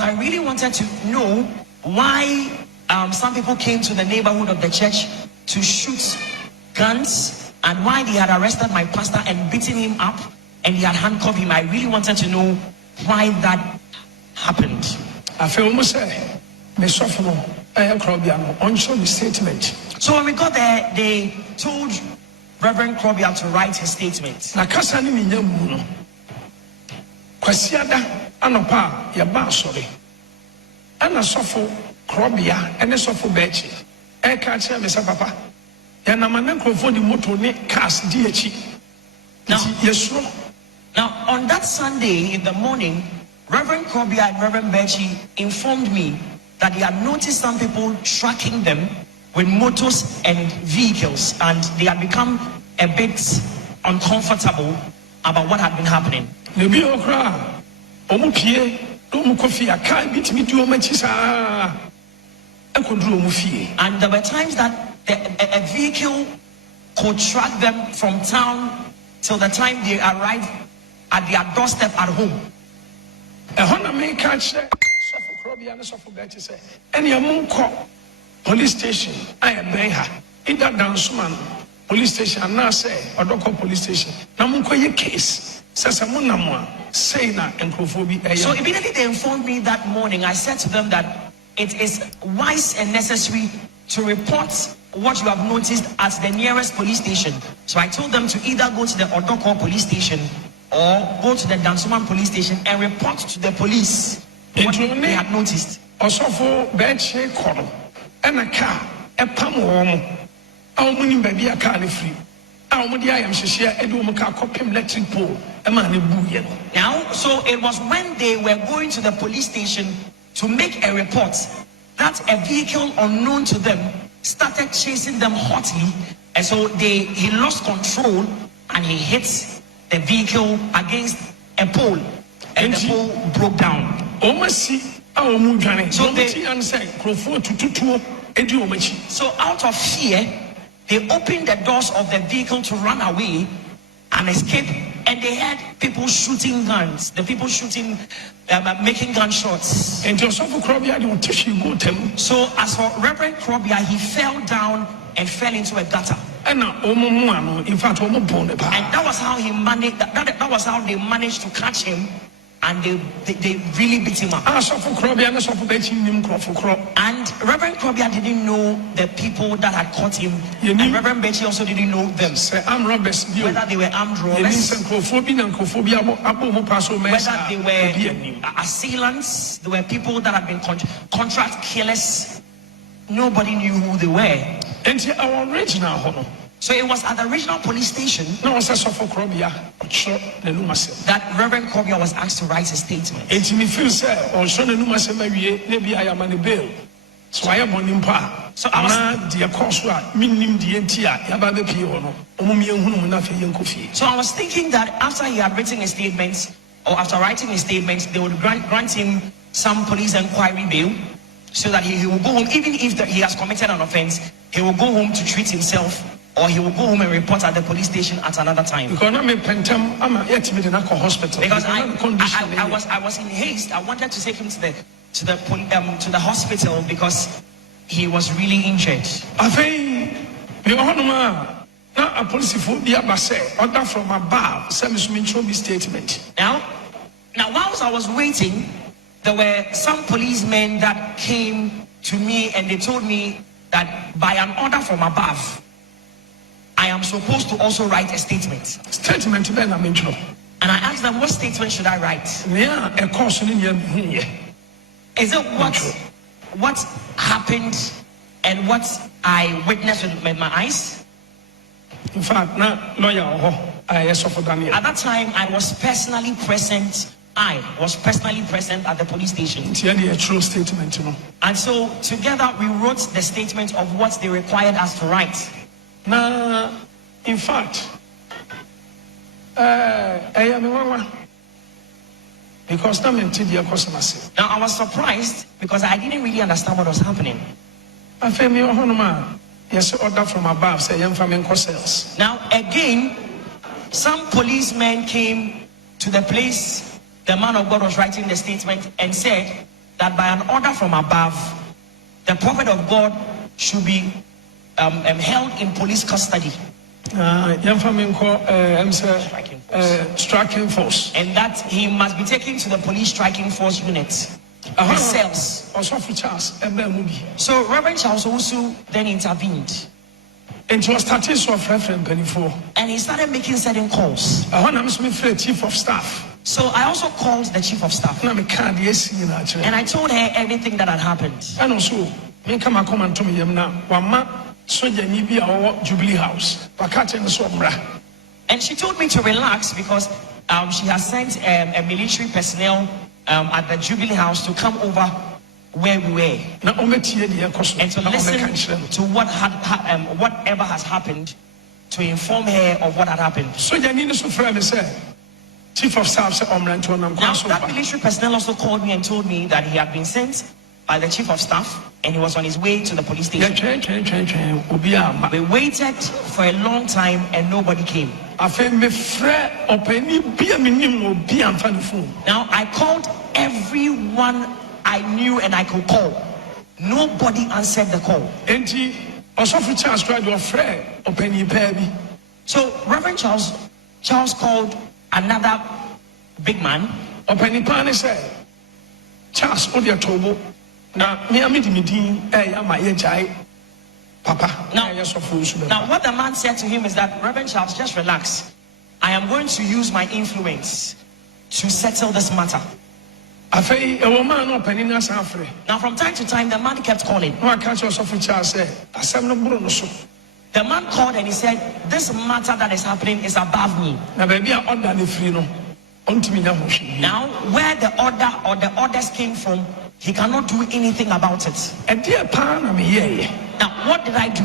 I really wanted to know why some people came to the neighborhood of the church to shoot guns, and why they had arrested my pastor and beaten him up, and he had handcuffed him. I really wanted to know why that happened. I feel almost statement. So when we got there, they told Reverend Krobia to write his statement. Now, on that Sunday in the morning, Reverend Krobia and Reverend Bechi informed me that they had noticed some people tracking them with motors and vehicles, and they had become a bit uncomfortable about what had been happening. And there were times that a vehicle could track them from town till the time they arrived at their doorstep at home. Police station, I am her. either Dansuman police station and now say Odoko police station. Namunko case says Samunamwa say na encophobia. So immediately they informed me that morning. I said to them that it is wise and necessary to report what you have noticed at the nearest police station. So I told them to either go to the Odoko police station or go to the Dansuman police station and report to the police what they had noticed. Also for bed shake corner and a car, a palm warm. Our money baby a car free. Our money I am share Edumaka copy electric pole. A man in now, so it was when they were going to the police station to make a report that a vehicle unknown to them started chasing them hotly, and so he lost control and he hit the vehicle against a pole, and the pole broke down. So out of fear, they opened the doors of the vehicle to run away and escape, and they had people shooting guns. The people shooting, making gunshots. And so as for Reverend Krobia, he fell down and fell into a gutter. And that was how he managed. That was how they managed to catch him. And they really beat him up. And Reverend Krobia didn't know the people that had caught him. And Reverend Bechi also didn't know them. Whether they were armed robbers, whether they were assailants, they were people that had been contract killers. Nobody knew who they were. And our original. So it was at the regional police station that Reverend Krobia was asked to write a statement. So I was thinking that after he had written a statement, or after writing a statement, they would grant him some police inquiry bail, so that he will go home. Even if he has committed an offense, he will go home to treat himself, or he will go home and report at the police station at another time. Because I was in haste. I wanted to take him to the hospital because he was really injured. A police order from above. Statement. Now, whilst I was waiting, there were some policemen that came to me and they told me that by an order from above, I am supposed to also write a statement. Statement to them, and I asked them, what statement should I write? Yeah, a course in here. Is it what happened and what I witnessed with my eyes? In fact, now lawyer, I suffer Daniel. At that time, I was personally present. I was personally present at the police station. It's really a true statement, you know. And so together we wrote the statement of what they required us to write. Now, in fact, because now I was surprised because I didn't really understand what was happening. Yes, order from above, say 諭Now again, some policemen came to the place the man of God was writing the statement and said that by an order from above, the prophet of God should be held in police custody. Striking force. And that he must be taken to the police striking force unit. The cells. So Reverend Charles Owusu then intervened. And he was starting to reference and he started making certain calls. Chief of staff. So I also called the chief of staff. And I told her everything that had happened. And also, Jubilee House. And she told me to relax because she has sent a military personnel at the Jubilee House to come over where we were and to listen to whatever has happened, to inform her of what had happened. So Chief of Staff said, now that military personnel also called me and told me that he had been sent by the chief of staff and he was on his way to the police station. We waited for a long time and nobody came. Now I called everyone I knew and I could call. Nobody answered the call. Obofour Charles tried to offer open baby. So Reverend Charles called another big man. Open pan said, Charles, Odia Tobo. Now, me amidimidi, Papa. Now, what the man said to him is that, Reverend Charles, just relax. I am going to use my influence to settle this matter. Now, from time to time, the man kept calling. The man called and he said, this matter that is happening is above me. Now, where the order or the orders came from, he cannot do anything about it. Now, what did I do?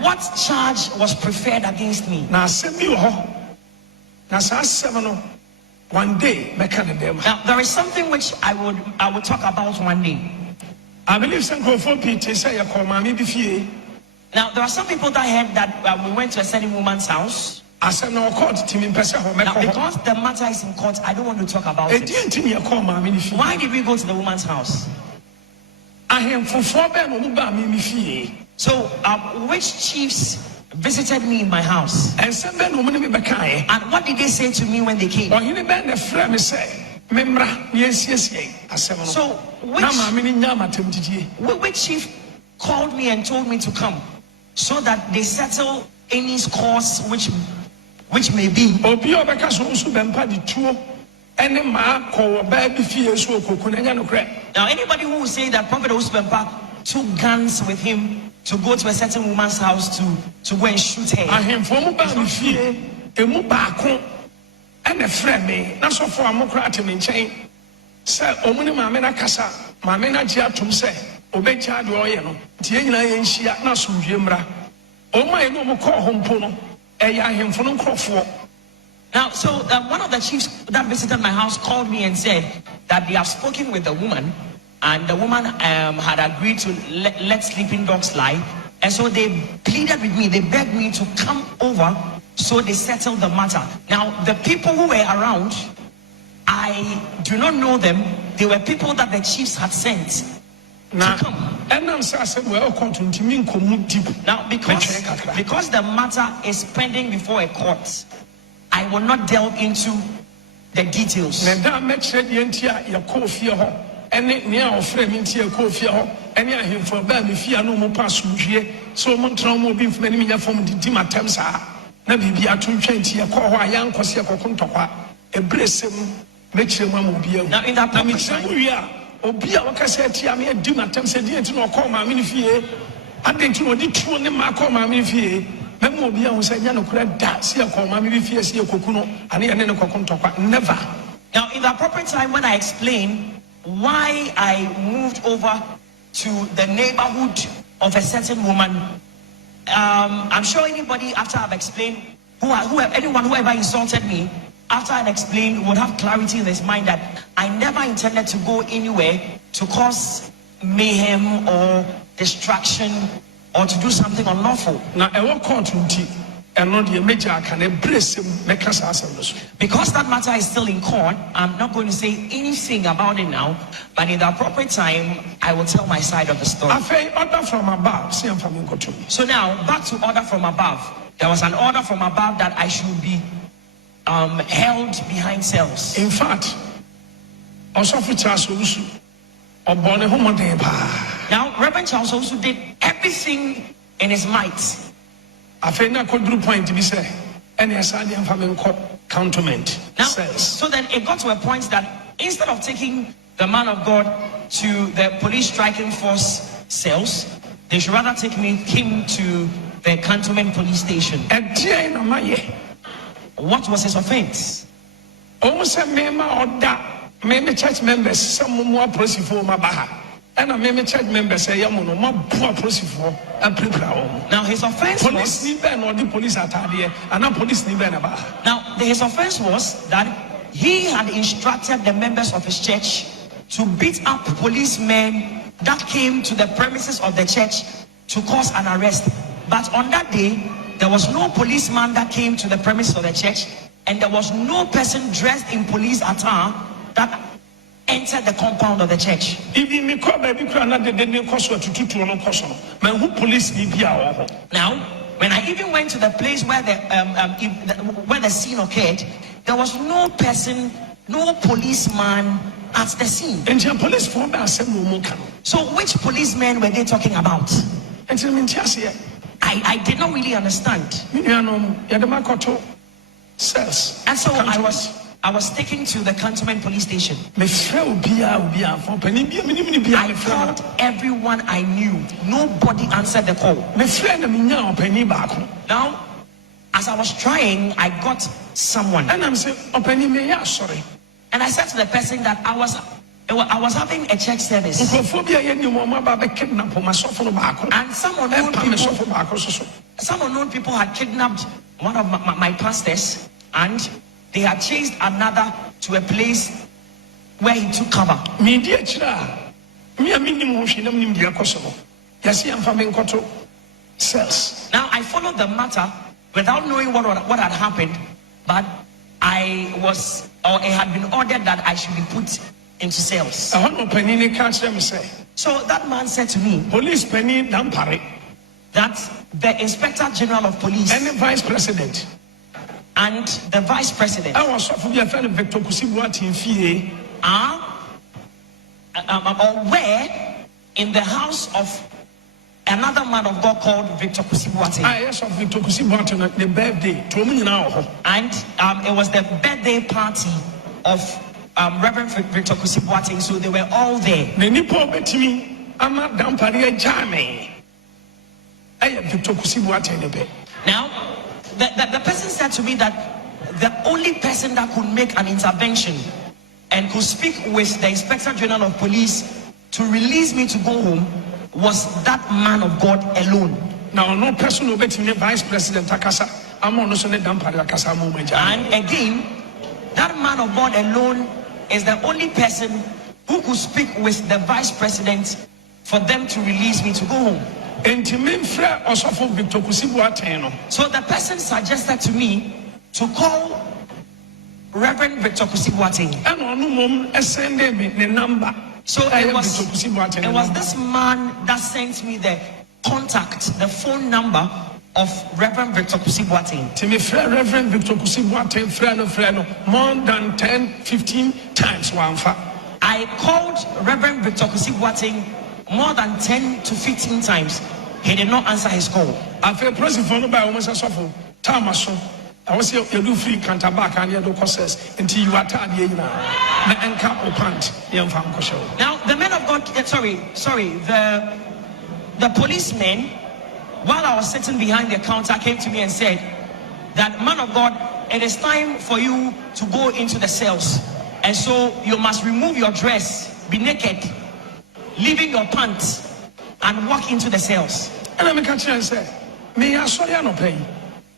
What charge was preferred against me? Now, one day, now there is something which I would talk about one day. I believe some people say, now there are some people that heard that we went to a certain woman's house. Now, because the matter is in court, I don't want to talk about it. Why did we go to the woman's house? So, which chiefs visited me in my house? And what did they say to me when they came? So, which chief called me and told me to come so that they settle any scores which may be? Now, anybody who will say that Prophet Owusu Bempah took guns with him to go to a certain woman's house to go and shoot her. And a friend me, not so for a mocratim in chain. Sir, Omuni Mamena Casa, Mamena Giatum say, Obecha Doyano, Tiena and Shia, Nasum Jimbra. Oh, my no call home pono, a him from Crawford. Now, so one of the chiefs that visited my house called me and said that they have spoken with the woman, and the woman had agreed to let sleeping dogs lie. And so they pleaded with me, they begged me to come over, so they settled the matter. Now, the people who were around, I do not know them. They were people that the chiefs had sent to come. Now, because the matter is pending before a court, I will not delve into the details. Any near frame in Tia Kofia, any of him for Bambi Fia no more pass so Montreal be many from the Dima Temsa. Maybe be a 220 a Koa, young Kosia Kokuntoka, a blessing, make sure one will be. Now, in that time, we are Obia Cassette, me a Dima Temsa, didn't know call my minifie. I didn't know the true name I call my minifie. Memobia was a young crab that see a call my minifie, see a cocuno, and then a Kokuntoka. Never. Now, in the appropriate time, when I explain why I moved over to the neighborhood of a certain woman, I'm sure anybody, after I've explained, anyone who ever insulted me, after I've explained, would have clarity in his mind that I never intended to go anywhere to cause mayhem or distraction or to do something unlawful. Now, I won't call to and not the major can embrace him, make us because that matter is still in court. I'm not going to say anything about it now, but in the appropriate time, I will tell my side of the story. I feel order from above. So now, back to order from above. There was an order from above that I should be held behind cells. In fact, Obofour Charles Owusu, now, Reverend Charles Owusu did everything in his might. I feel not could point to be said, and yes, I didn't have counterment. Now, so then it got to a point that instead of taking the man of God to the police striking force cells, they should rather take him to the cantonment police station. What was his offense? Almost a member or that, maybe church members, some more process for my baha. And I made church members say, "I'm no more poor for and prepare." Now his offense police was or the police attack and not police about. Now his offense was that he had instructed the members of his church to beat up policemen that came to the premises of the church to cause an arrest. But on that day, there was no policeman that came to the premises of the church, and there was no person dressed in police attire that entered the compound of the church. Now, when I even went to the place where the scene occurred, there was no person, no policeman at the scene. So which policemen were they talking about? I did not really understand. And so I was taken to the cantonment police station. I called everyone I knew. Nobody answered the call. Now, as I was trying, I got someone. And I said to the person that I was having a church service. And some unknown people had kidnapped one of my pastors, and they had chased another to a place where he took cover. Now I followed the matter without knowing what had happened, but it had been ordered that I should be put into cells. So that man said to me, police penny that the Inspector General of Police and the Vice President and the Vice President or were in the house of another man of God called Victor Kusibuate. Yes, of Victor Kusibuate, the birthday. And it was the birthday party of Reverend Victor Kusibuate, so they were all there. Now, the person said to me that the only person that could make an intervention and could speak with the Inspector General of Police to release me to go home was that man of God alone. Now, no person will bet in the Vice President Takasa. And again, that man of God alone is the only person who could speak with the Vice President for them to release me to go home. So the person suggested to me to call Reverend Victor Kusibuate. So it was this man that sent me the phone number of Reverend Victor Kusibuate. Reverend Victor Kusibuate, more than 10-15 times. I called Reverend Victor Kusibuate more than 10 to 15 times. He did not answer his call. I feel president by almost a sofa. Tamaso. I was here, you do free cantabac and you do courses until you are tired. Now, the men of God, the policeman, while I was sitting behind the counter, came to me and said that, man of God, it is time for you to go into the cells. And so you must remove your dress, be naked, leaving your pants, and walk into the cells. And I'm say,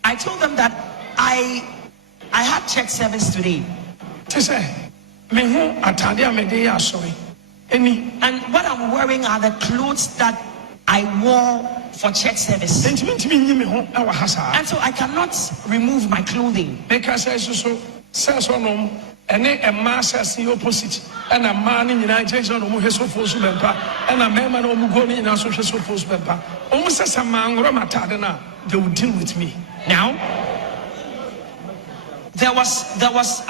I told them that I had church service today. And what I'm wearing are the clothes that I wore for church service. And so I cannot remove my clothing. And a master's the opposite, and a man in the United States, and a man in Association Bempah. Almost as a man, they would deal with me. Now, there was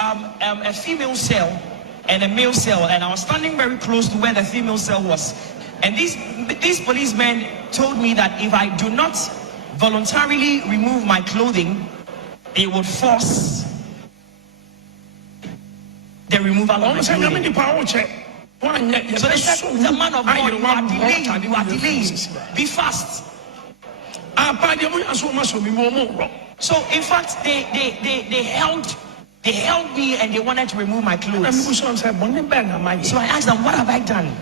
a female cell and a male cell, and I was standing very close to where the female cell was. And these policemen told me that if I do not voluntarily remove my clothing, they would force the removal of my clothing. So they said, the man of God, you are delaying. Be fast. So in fact, they held me and they wanted to remove my clothes. So I asked them, what have I done?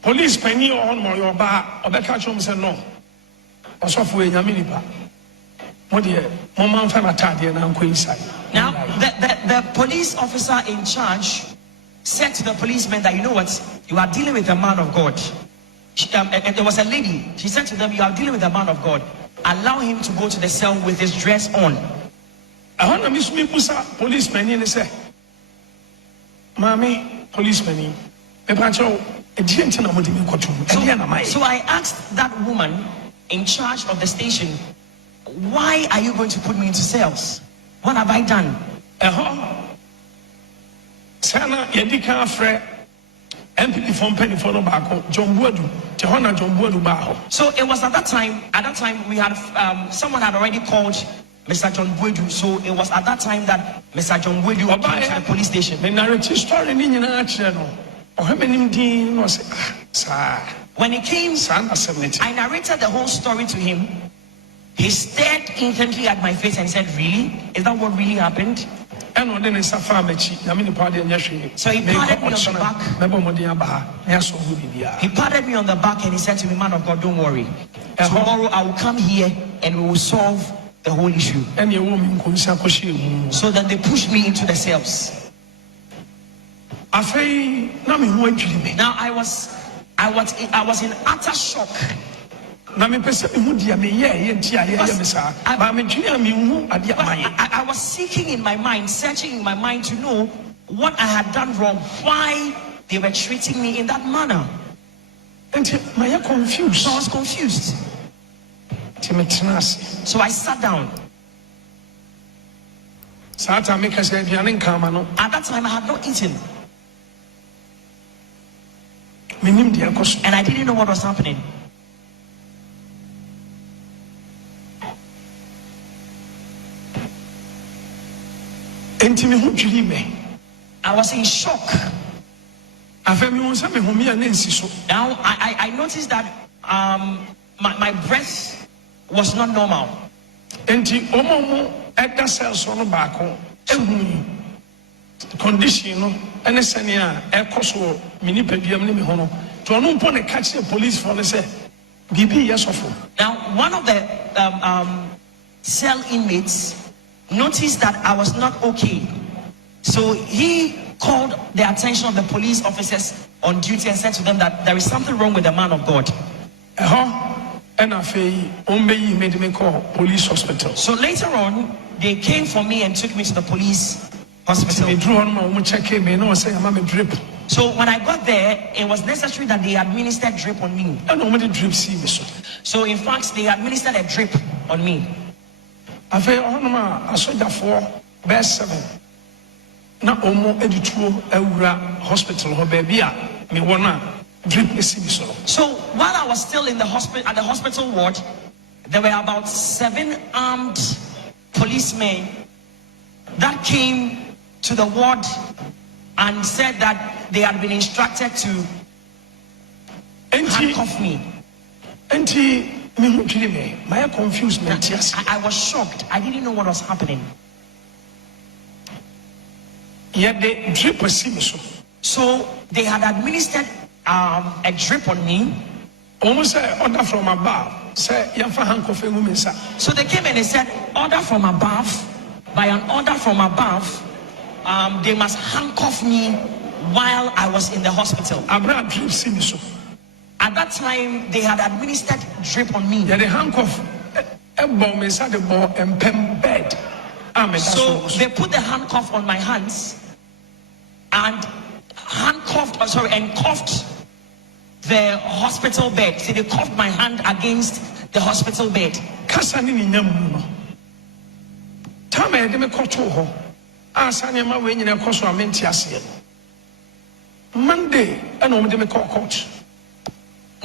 Police penny on my bar, or the catch him said no. Or software Yaminipa. What dear, Mama Fanatadi and Uncle inside. Now, the police officer in charge said to the policeman that, you know what, you are dealing with a man of God. And there was a lady. She said to them, you are dealing with a man of God. Allow him to go to the cell with his dress on. I want to miss me, policeman, and say, Mami, policeman, so I asked that woman in charge of the station, why are you going to put me into cells? What have I done? Sana yedika fre MPP from Penny for John Wood, Johana John Wood. So it was at that time we had someone had already called Mr. John Boydu. So it was at that time that Mr. John Boydu came to the police station. When he came, I narrated the whole story to him. He stared intently at my face and said, "Really? Is that what really happened?" So he patted me on the back. He patted me on the back and he said to me, "Man of God, don't worry. Tomorrow I will come here and we will solve the whole issue." So then they pushed me into the cells. Now I was in utter shock. I was seeking in my mind, searching in my mind to know what I had done wrong, why they were treating me in that manner. And I was confused. So I was confused. So I sat down. At that time I had not eaten. And I didn't know what was happening. I was in shock. Now I noticed that my breath was not normal. Condition and a coso mini pedium police for the say BB yes of. Now one of the cell inmates noticed that I was not okay, so he called the attention of the police officers on duty and said to them that there is something wrong with the man of God. And I made me call police hospital. So later on they came for me and took me to the police hospital. So when I got there, it was necessary that they administered drip on me. So in fact, they administered a drip on me. I soldier for best 7. Now hospital baby me wanna drip. So while I was still in the hospital at the hospital ward, there were about 7 armed policemen that came to the ward and said that they had been instructed to handcuff me. I confused me. I was shocked. I didn't know what was happening. Yet they drip a so they had administered a drip on me. Almost order from above. Say So they came and they said, order from above. By an order from above, they must handcuff me while I was in the hospital. At that time, they had administered drip on me. Yeah, they handcuff a bomb inside the ball and pen bed. So they put the handcuff on my hands and cuffed the hospital bed. So they cuffed my hand against the hospital bed. Monday, and I'm going to call court.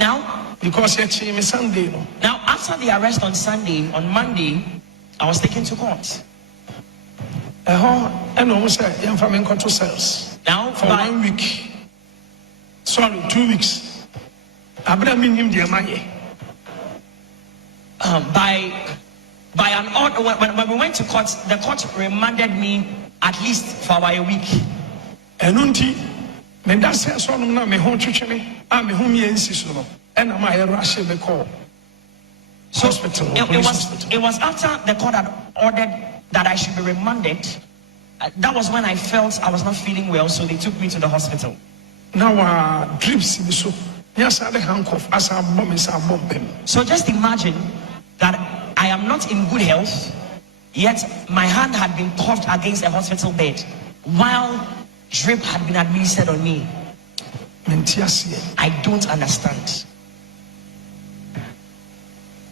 Now, because it's Sunday. Now, after the arrest on Sunday, on Monday, I was taken to court. And almost I'm from control cells. Now, for 1 week. Sorry, 2 weeks. Abraham him the money. By an order, when we went to court, the court remanded me at least for about a week. And until when that says on me home church, I'm a home no, and I'm a rush me call. Hospital. It was after the court had ordered that I should be remanded. That was when I felt I was not feeling well, so they took me to the hospital. Now drips so yes, I handcuff as a bomb is a bomb. So just imagine that I am not in good health, yet my hand had been cuffed against a hospital bed while drip had been administered on me. I don't understand.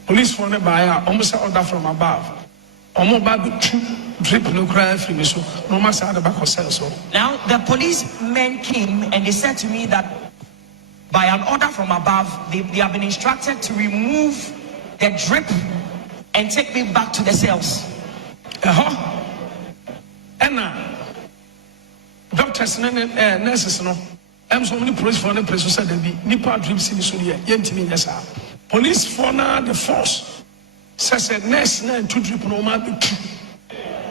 Police for the buyer almost order from above. Drip no cry from so no matter the back of so. Now the policemen came and they said to me that by an order from above, they have been instructed to remove the drip and take me back to the cells. And doctors and nurses no. I'm so many police for the place who said there be nipa drips in the studio. Police for now the force says a nurse and 2 drip no matter.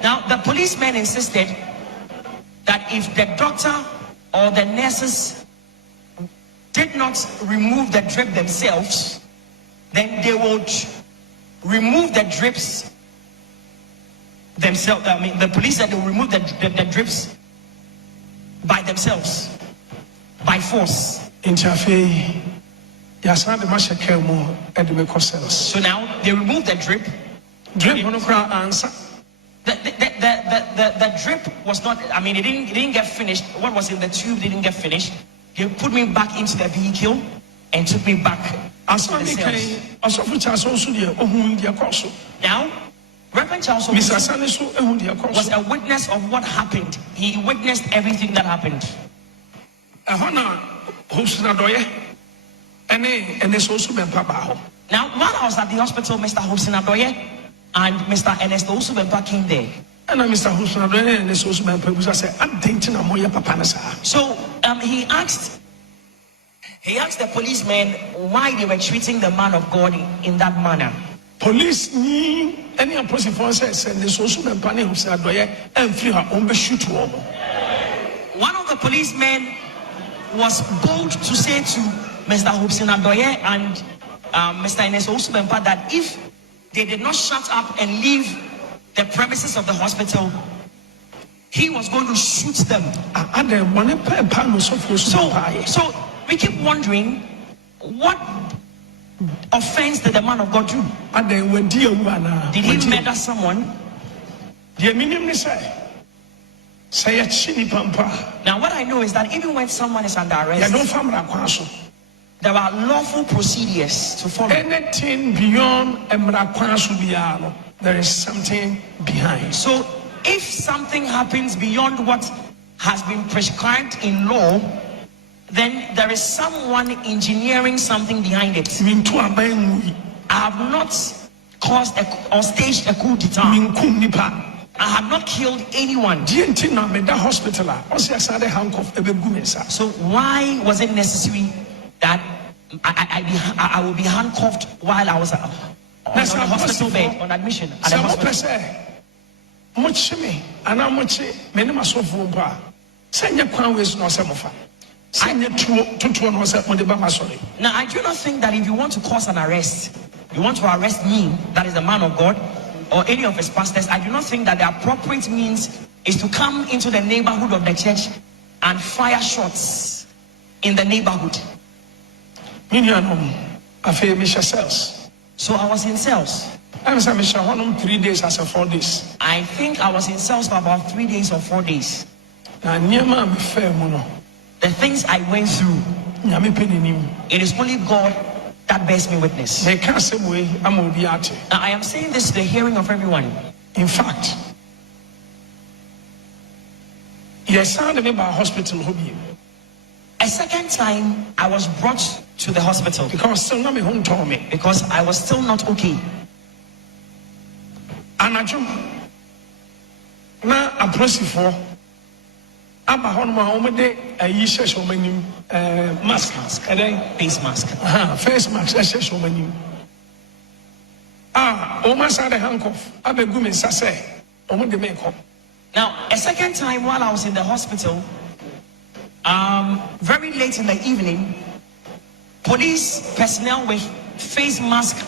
Now the policemen insisted that if the doctor or the nurses did not remove the drip themselves, then they would remove the drips themselves. I mean, the police said they will remove the drips by themselves, by force. So now they remove the drip. The drip was not, I mean, it didn't get finished. What was in the tube didn't get finished. He put me back into the vehicle and took me back to the cells. Now, Reverend Charles was a witness of what happened. He witnessed everything that happened. Now, while I was at the hospital, Mr. Hobson-Addo and Mr. Ernest Owusu Bempah came there. And Mr. Hobson-Addo and Ernest Owusu Bempah said, so he asked the policemen why they were treating the man of God in that manner. Police ni any opposing forces and the social Bempah Hobson-Addo and free her own shoot. One of the policemen was bold to say to Mr. Hobson-Addo and Mr. Ernest Owusu Bempah that if they did not shut up and leave the premises of the hospital, he was going to shoot them. So we keep wondering, what offense did the man of God do? Did he murder someone? Now what I know is that even when someone is under arrest, there are lawful procedures to follow. Anything beyond there is something behind. So if something happens beyond what has been prescribed in law, then there is someone engineering something behind it. I have not caused or staged a coup d'etat. I have not killed anyone. So why was it necessary that I will be handcuffed while I was on the hospital bed on admission at the hospital? Now I do not think that if you want to cause an arrest, you want to arrest me, that is the man of God, or any of his pastors, I do not think that the appropriate means is to come into the neighborhood of the church and fire shots in the neighborhood. So I was in cells. I 3 days as a 4 days. I think I was in cells for about 3 days or 4 days. The things I went through, it is only God that bears me witness. Now I am saying this to the hearing of everyone. In fact, hospital. A second time I was brought to the hospital because I was still not okay. Mask. Face mask. Face mask. Almost had a handcuff. Now, a second time while I was in the hospital, very late in the evening, police personnel with face mask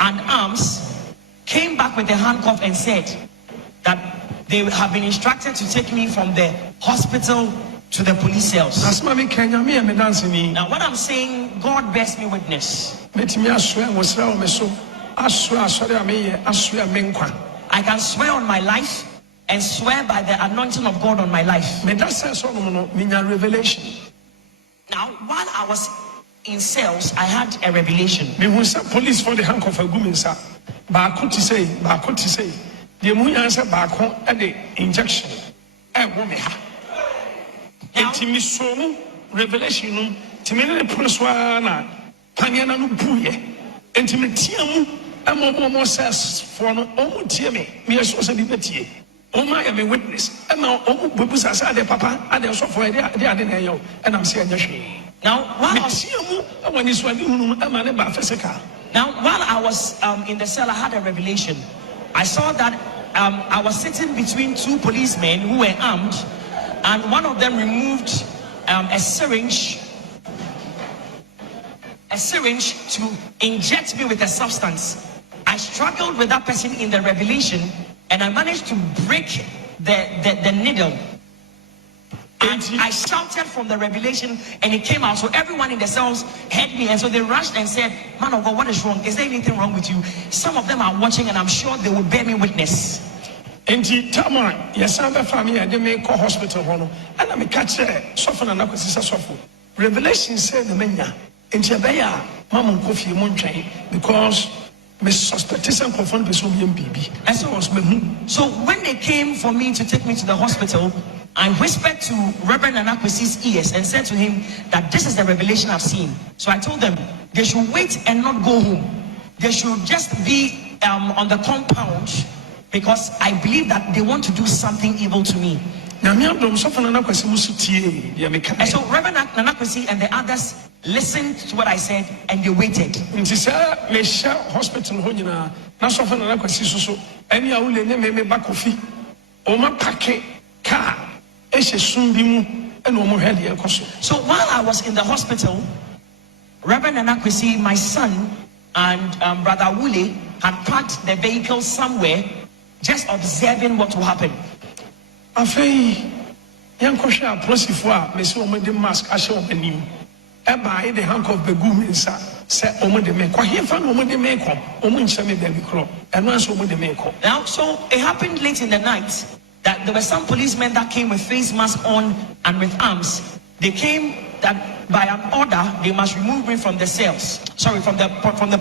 and arms came back with a handcuff and said that they have been instructed to take me from the hospital to the police cells. Now what I'm saying, God bears me witness. I can swear on my life and swear by the anointing of God on my life. Me that says revelation. Now, while I was in cells, I had a revelation. Me who say police for the handcuff a guminsa. Baako to say. The moon answer baako at the injection. Woman ha. Intimi so revelation. Timene proswana. Panyana no buye. Intimatiamu. Amo says for no omu tie me. Me so say be Oma am a witness. And now omu bubusa sa de papa and also for the adenayo. And I'm saying now while I was in the cell, I had a revelation. I saw that I was sitting between two policemen who were armed, and one of them removed a syringe to inject me with a substance. I struggled with that person in the revelation, and I managed to break the needle. And I shouted from the revelation, and it came out. So everyone in the cells heard me, and so they rushed and said, "Man of God, what is wrong? Is there anything wrong with you?" Some of them are watching, and I'm sure they will bear me witness. And Tama, yes, I'm a family, and they may call hospital. And I'm a catcher, soften and suffer. Revelation said the menya, and Jabaya, Mamma Coffee Mountain, because Miss Suspectation confirmed the Soviet baby. And so when they came for me to take me to the hospital, I whispered to Reverend Anakwesi's ears and said to him that this is the revelation I've seen. So I told them they should wait and not go home. They should just be on the compound, because I believe that they want to do something evil to me. And so Reverend Anakwesi and the others listened to what I said, and they waited. Hospital car. So while I was in the hospital, Reverend Anakwesi, my son, and Brother Wule had parked the vehicle somewhere, just observing what will happen. The handcuff now, so it happened late in the night that there were some policemen that came with face masks on and with arms. They came that by an order they must remove me from the cells. Sorry, from the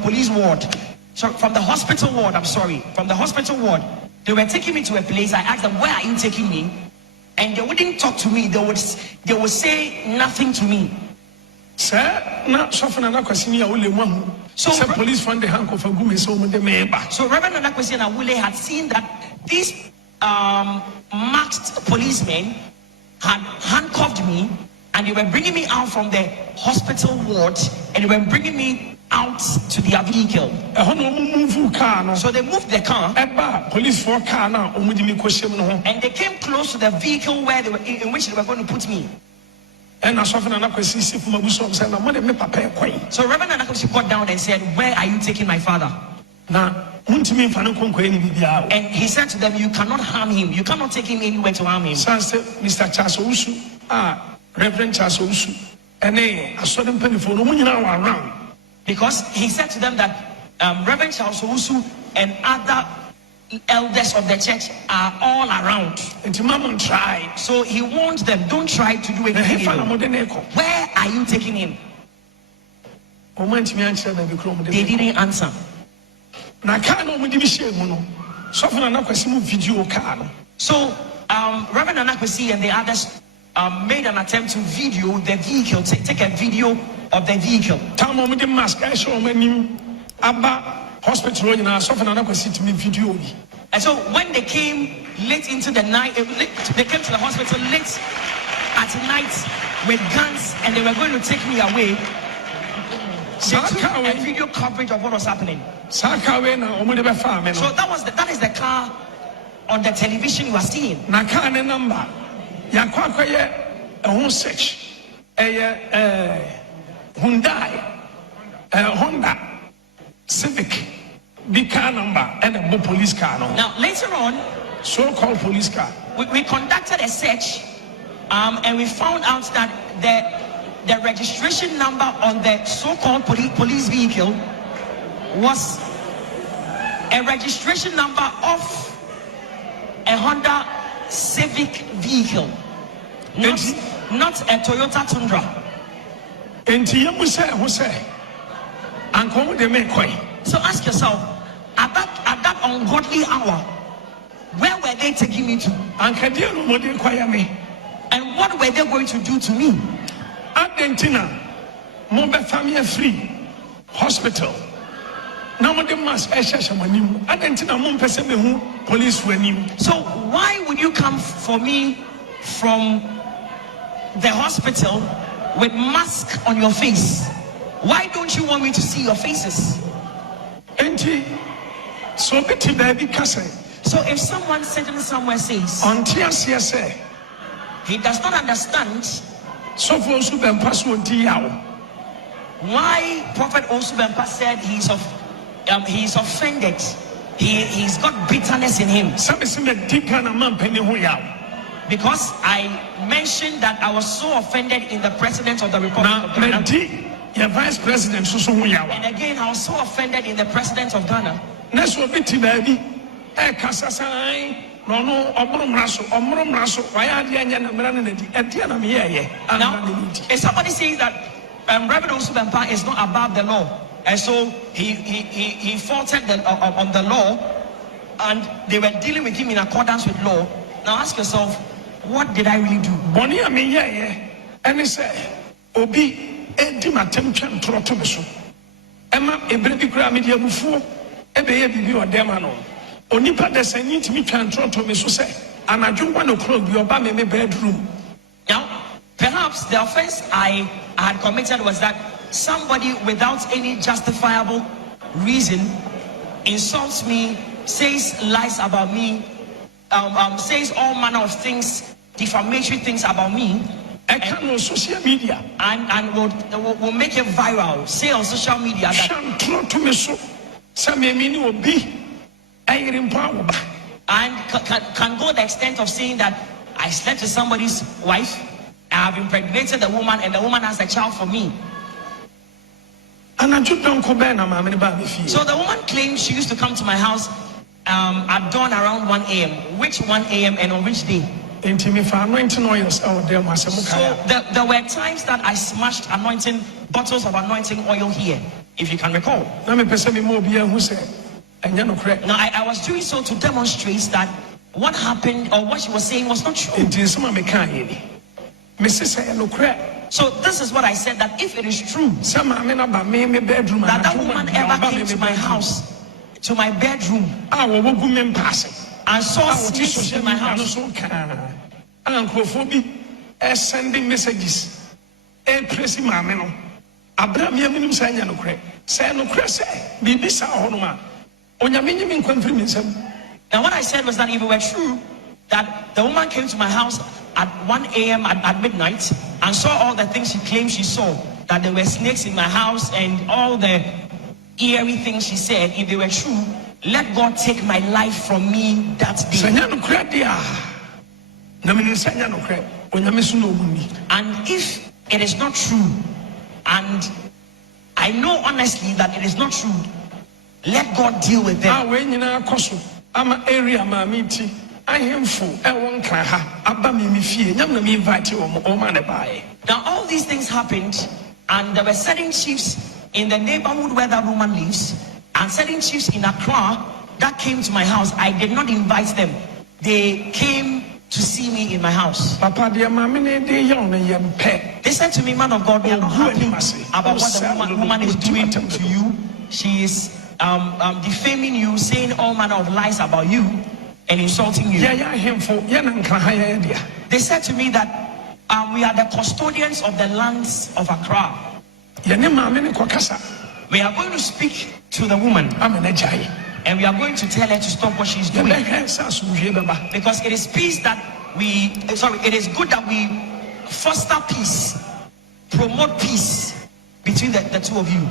police ward. Sorry, from the hospital ward. I'm sorry, from the hospital ward. They were taking me to a place. I asked them, "Where are you taking me?" And they wouldn't talk to me. They would say nothing to me. Sir, not soften and so police found the handcuff and go so Reverend Anakwesi and Awule had seen that these masked policemen had handcuffed me, and they were bringing me out from the hospital ward, and they were bringing me out to their vehicle. So they moved the car, police for car now, and they came close to the vehicle where they were in which they were going to put me. So Reverend Anakwesi got down and said, "Where are you taking my father?" And he said to them, "You cannot harm him. You cannot take him anywhere to harm him." Mr. Owusu, Reverend Owusu, and I saw them around. Because he said to them that Reverend Owusu and other elders of the church are all around. And Mama tried. So he warned them, "Don't try to do anything evil. Where are you taking him?" They didn't answer. So Reverend Anakwesi and the others made an attempt to video the vehicle, take a video of the vehicle. Hospital, and so when they came late into the night, they came to the hospital late at night with guns, and they were going to take me away. They took a video coverage of what was happening. So that is the car on the television you are seeing. Honda Civic, big car number, and a police car. Now later on, so-called police car, we conducted a search, and we found out that the registration number on the so-called police vehicle was a registration number of a Honda civic vehicle, not a Toyota Tundra. So ask yourself, at that ungodly hour, where were they taking me to? And what were they going to do to me? Argentina, Mobile Family Free Hospital. Now the mass Argentina police were new. So why would you come for me from the hospital with mask on your face? Why don't you want me to see your faces? So if someone sitting somewhere says he does not understand why Prophet Owusu Bempah said he's offended, he's got bitterness in him, because I mentioned that I was so offended in the president of the Republic of Ghana, vice president and again I was so offended in the president of Ghana. Now, if somebody says that Reverend Owusu Bempah is not above the law, and so he faulted on the law, and they were dealing with him in accordance with law. Now ask yourself, what did I really do? And he said, Obi, Edimatem Trotomeso, Emma, a baby media before, a baby or demano. Onipa de sending to me Trotomeso say, and I don't want to close your baby bedroom. Now, perhaps the offense I had committed was that somebody without any justifiable reason insults me, says lies about me, says all manner of things, defamatory things about me. I can't know social media and will make it viral. Say on social media that and can go the extent of saying that I slept with somebody's wife, I have impregnated the woman, and the woman has a child for me. So the woman claims she used to come to my house at dawn around 1 a.m. Which 1 a.m. and on which day? So there were times that I smashed bottles of anointing oil here, if you can recall. Now I was doing so to demonstrate that what happened or what she was saying was not true. So this is what I said, that if it is true that woman ever came to my house, to my bedroom, and saw snakes in my house, sending messages, pressing my men. Abraham Yaminum saying no crack, say no crack, be this honor. On your minimum confirmation. Now, what I said was that if it were true that the woman came to my house at 1 a.m. at midnight and saw all the things she claimed she saw, that there were snakes in my house and all the eerie things she said, if they were true, let God take my life from me that day. And if it is not true, and I know honestly that it is not true, let God deal with them. Now all these things happened, and there were certain chiefs in the neighborhood where that woman lives, and certain chiefs in Accra that came to my house. I did not invite them. They came to see me in my house. They said to me, man of God, we are not happy about what the woman is doing to you. She is defaming you, saying all manner of lies about you and insulting you. They said to me that we are the custodians of the lands of Accra. We are going to speak to the woman, and we are going to tell her to stop what she's doing, because it is peace that it is good that we foster peace, promote peace between the two of you.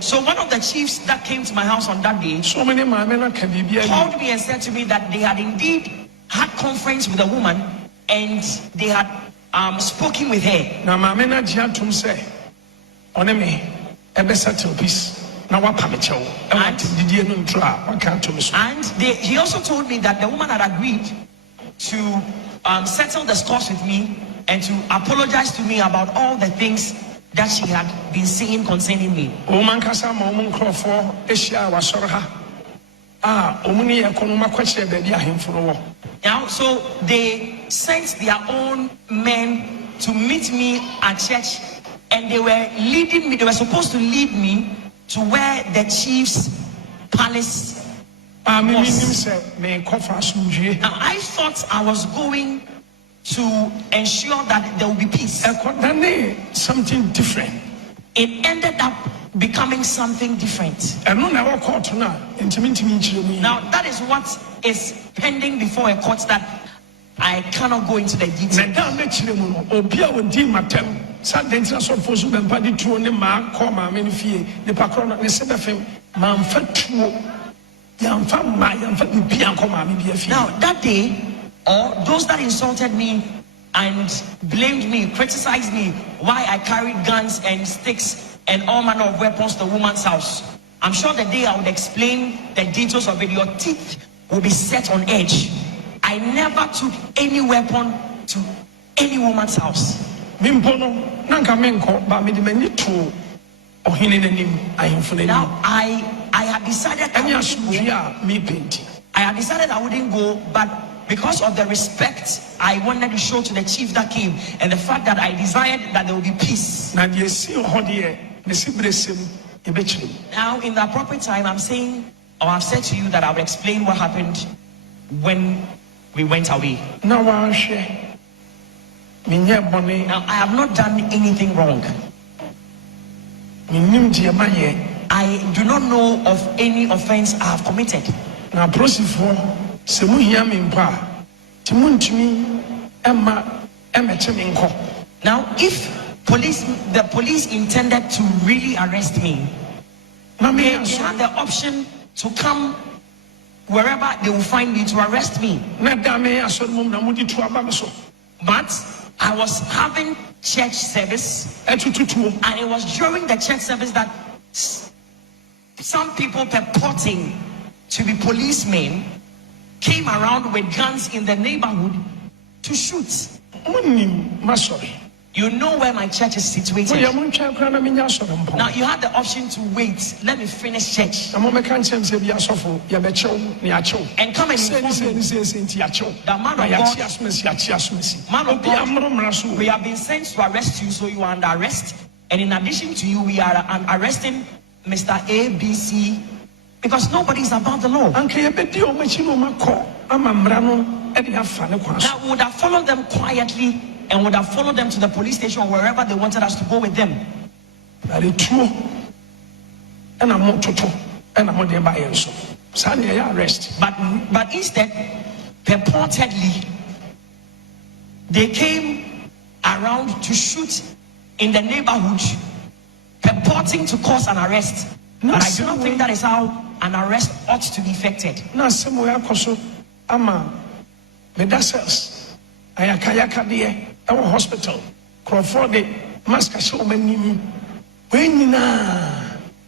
So one of the chiefs that came to my house on that day called me and said to me that they had indeed had conference with a woman and they had spoken with her. he also told me that the woman had agreed to settle the scores with me and to apologize to me about all the things that she had been saying concerning me. Now, so they sent their own men to meet me at church, and they were leading me. They were supposed to lead me to where the chief's palace was. Now, I thought I was going to ensure that there will be peace. Something different. It ended up becoming something different. Now, that is what is pending before a court that I cannot go into the details. Now, that day, or those that insulted me and blamed me, criticized me, why I carried guns and sticks and all manner of weapons to the woman's house, I'm sure the day I would explain the details of it, your teeth will be set on edge. I never took any weapon to any woman's house. Now, I had decided I wouldn't go, but because of the respect I wanted to show to the chief that came, and the fact that I desired that there will be peace. Now, in the appropriate time, I'm saying, or I've said to you that I will explain what happened when we went away. Now, I have not done anything wrong. I do not know of any offense I have committed. Now, if the police intended to really arrest me, they had the option to come wherever they will find me to arrest me. But I was having church service, and it was during the church service that some people purporting to be policemen came around with guns in the neighborhood to shoot. You know where my church is situated. Now, you had the option to wait. Let me finish church and come and inform me. The man of God, we have been sent to arrest you, so you are under arrest. And in addition to you, we are arresting Mr. ABC because nobody is above the law. Now, we would have followed them quietly and would have followed them to the police station or wherever they wanted us to go with them. But instead, purportedly, they came around to shoot in the neighborhood, purporting to cause an arrest. But I do not think that is how an arrest ought to be effected. Our hospital, Crawford, Mascashomani, when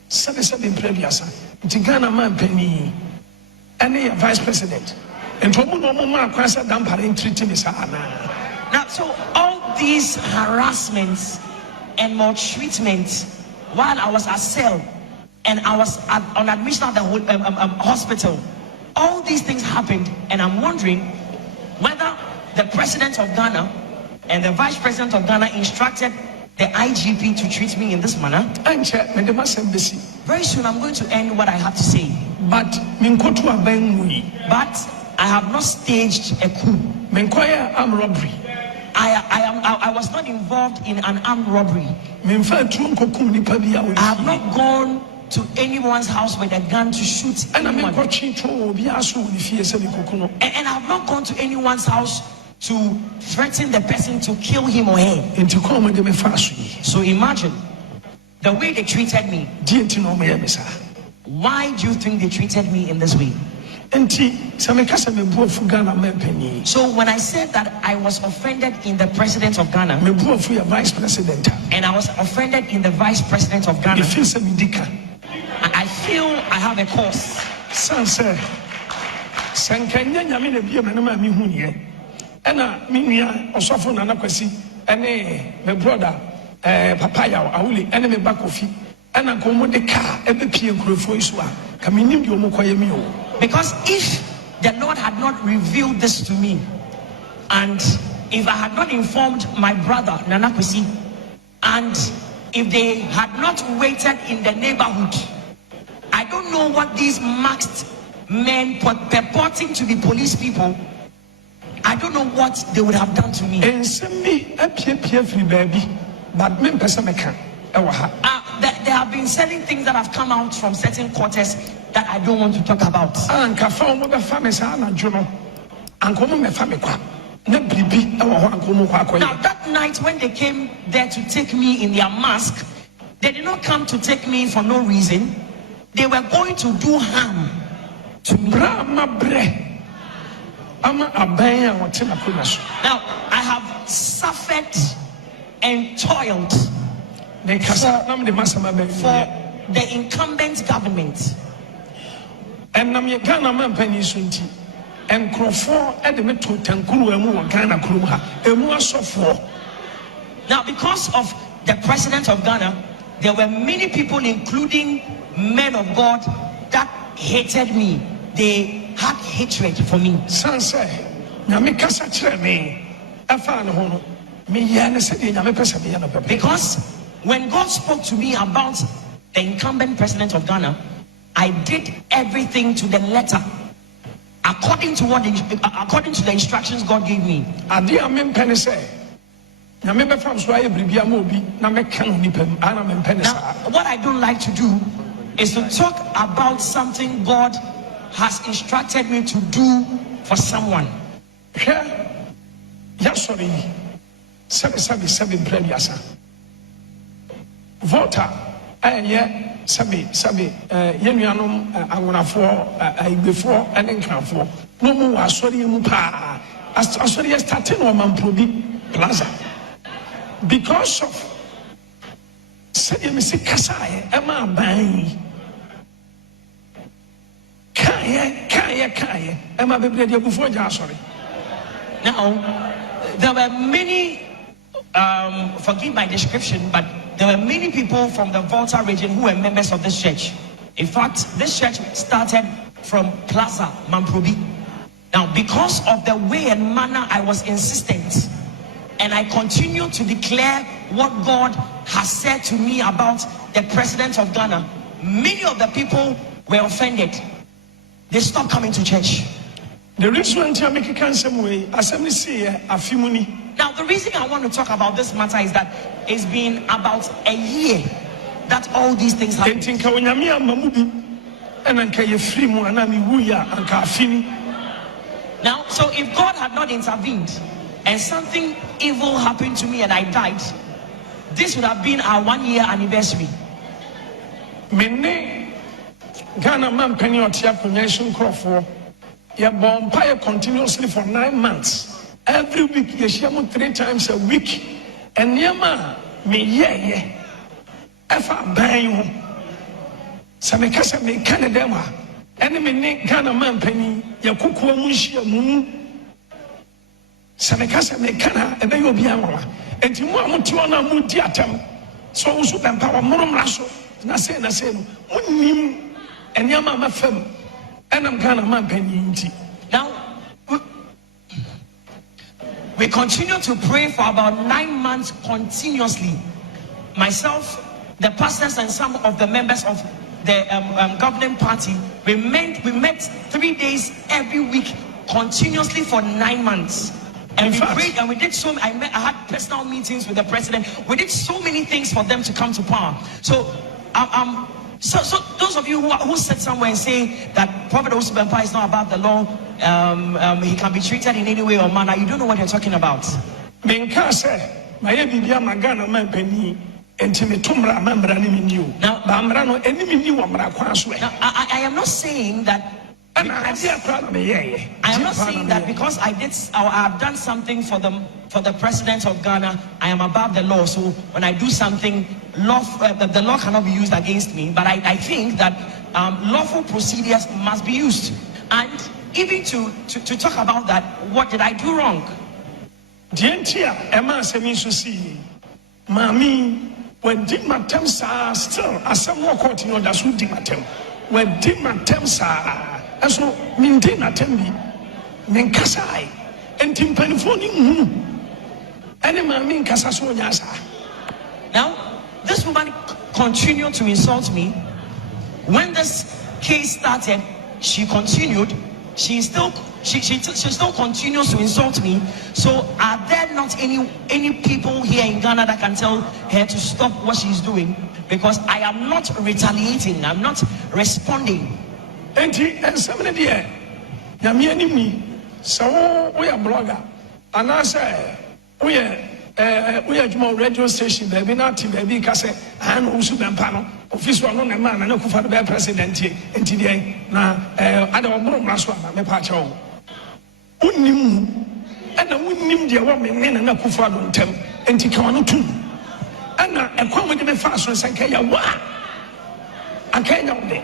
77 previous, Tigana man penny, and vice president, and Tomo Kwasa Damparin treating Miss Annan. Now, so all these harassments and maltreatment while I was at cell and I was on admission at the hospital, all these things happened, and I'm wondering whether the president of Ghana and the vice president of Ghana instructed the IGP to treat me in this manner. Very soon I'm going to end what I have to say. But I have not staged a coup. Armed robbery. I was not involved in an armed robbery. I have not gone to anyone's house with a gun to shoot anyone. And I have not gone to anyone's house to threaten the person to kill him or her. So imagine the way they treated me. Why do you think they treated me in this way? So when I said that I was offended in the president of Ghana, and I was offended in the vice president of Ghana, I feel I have a cause. Sanse. Sankanya nyame na bia manama mi hu ye. Ena mi nua osofo Nana Kwasi ene me brother papaya awuli ene me bakofi. Ena ko mo de ka ebe pie nkrofo isu a ka minim de omo kwaye mi o. Because if the Lord had not revealed this to me, and if I had not informed my brother Nana Kwasi, and if they had not waited in the neighborhood, I don't know what these masked men purporting to be police people, I don't know what they would have done to me. En semi apie free baby, but men person meka e wa ha. There have been certain things that have come out from certain quarters that I don't want to talk about. Anka fa mo be fa me sa na dwono. Anka mo me fa me kwa. Na bibi e wa ho anka mo kwa akoy. Now that night when they came there to take me in their mask, they did not come to take me for no reason. They were going to do harm to me. Now, I have suffered and toiled for the incumbent government. And Ghana man penny sunti. And Crawford at the metro Tankuru and Ghana Kruha, and more software. Now, because of the president of Ghana, there were many people, including men of God, that hated me. They had hatred for me. Sanse, Namikasa Treme, Afan Hono, because when God spoke to me about the incumbent president of Ghana, I did everything to the letter, according to the instructions God gave me. Now, what I don't like to do is to talk about something God has instructed me to do for someone. Voter, before and encounter. No more, sorry, Mupa. As sorry, starting on Mamprobi Plaza. Because of say Mr. Kasai, Emma Bang. Kaya, Emma Biblia before sorry. Now, there were many, forgive my description, but there were many people from the Volta region who were members of this church. In fact, this church started from Plaza Mamprobi. Now, because of the way and manner I was insistent, and I continue to declare what God has said to me about the president of Ghana, many of the people were offended. They stopped coming to church. The reason I make a some way, as I say, a few money. Now, the reason I want to talk about this matter is that it's been about a year that all these things happen. Now, so if God had not intervened and something evil happened to me and I died, this would have been our 1 year anniversary. Ghana man penny or tia convention Crawford. You bomb continuously for 9 months. Every week you share 3 times a week. And Yama me ye efa bang Samekasa me Canada enemy Ghana man penny ya kuku munshia mu Samekasa me Ghana ebe yo bia mama enti mu amuti ona mu di atam so Owusu Bempah monomra so na say no munim enyama mafam enam Ghana man penny nti. Now we continue to pray for about 9 months continuously. Myself, the pastors, and some of the members of the governing party, we met 3 days every week continuously for 9 months. And we prayed and we did so. I had personal meetings with the president. We did so many things for them to come to power. So So those of you who sit somewhere and say that Prophet Owusu Bempah is not above the law, he can be treated in any way or manner, you don't know what you're talking about. Now, I am not saying that. I am not saying that because I have done something for the president of Ghana, I am above the law. So when I do something, the law cannot be used against me. But I think that lawful procedures must be used. And even to talk about that, what did I do wrong? Dientia, Emma Semisu see, Mammy, when did my temps are still, as some more continue, that's who did my temp. When did my temps are, as no maintain a tembi, Menkasai, and Timpanifoni, and Mammy Casasoyasa. Now, this woman continued to insult me. When this case started, she continued. She still continues to insult me. So are there not any people here in Ghana that can tell her to stop what she's doing? Because I am not retaliating. I'm not responding. And somebody there, Yamiani, so we are blogger, and I say we are more radio station, baby, not baby, because Him Owusu Bempah official no man and akufo-addo president and today na ada omro mraso na me pa chawo unnim and unnim dia wa me na akufo-addo ntem enti ka wano tum ana ekwa mo de me fa so senka ya wa akanya de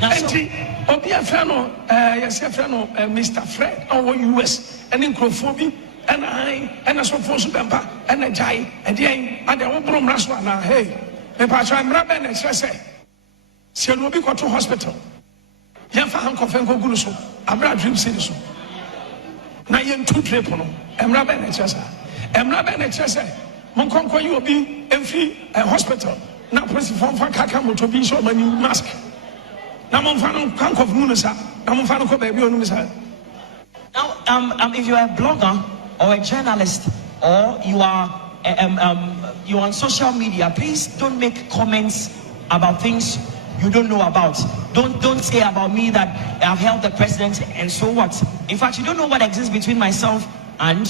enti obi afra no yes afra no Mr. Fred our US and incrophobia and I so Owusu Bempah and jai and dey ada omro mraso na hey me pa chawo mra na say se no bi go to hospital yan fa han kofen ko guru so abra dream city so na yen two trip no emra be na chesa mon kon ko you obi emfi hospital na police form fa kaka moto bi so mani mask na mon fa no kan kof mu no sa na mon fa no ko ba bi onu sa. Now if you are a blogger or a journalist or you are you're on social media, please don't make comments about things you don't know about. Don't say about me that I've helped the president and so what. In fact, you don't know what exists between myself and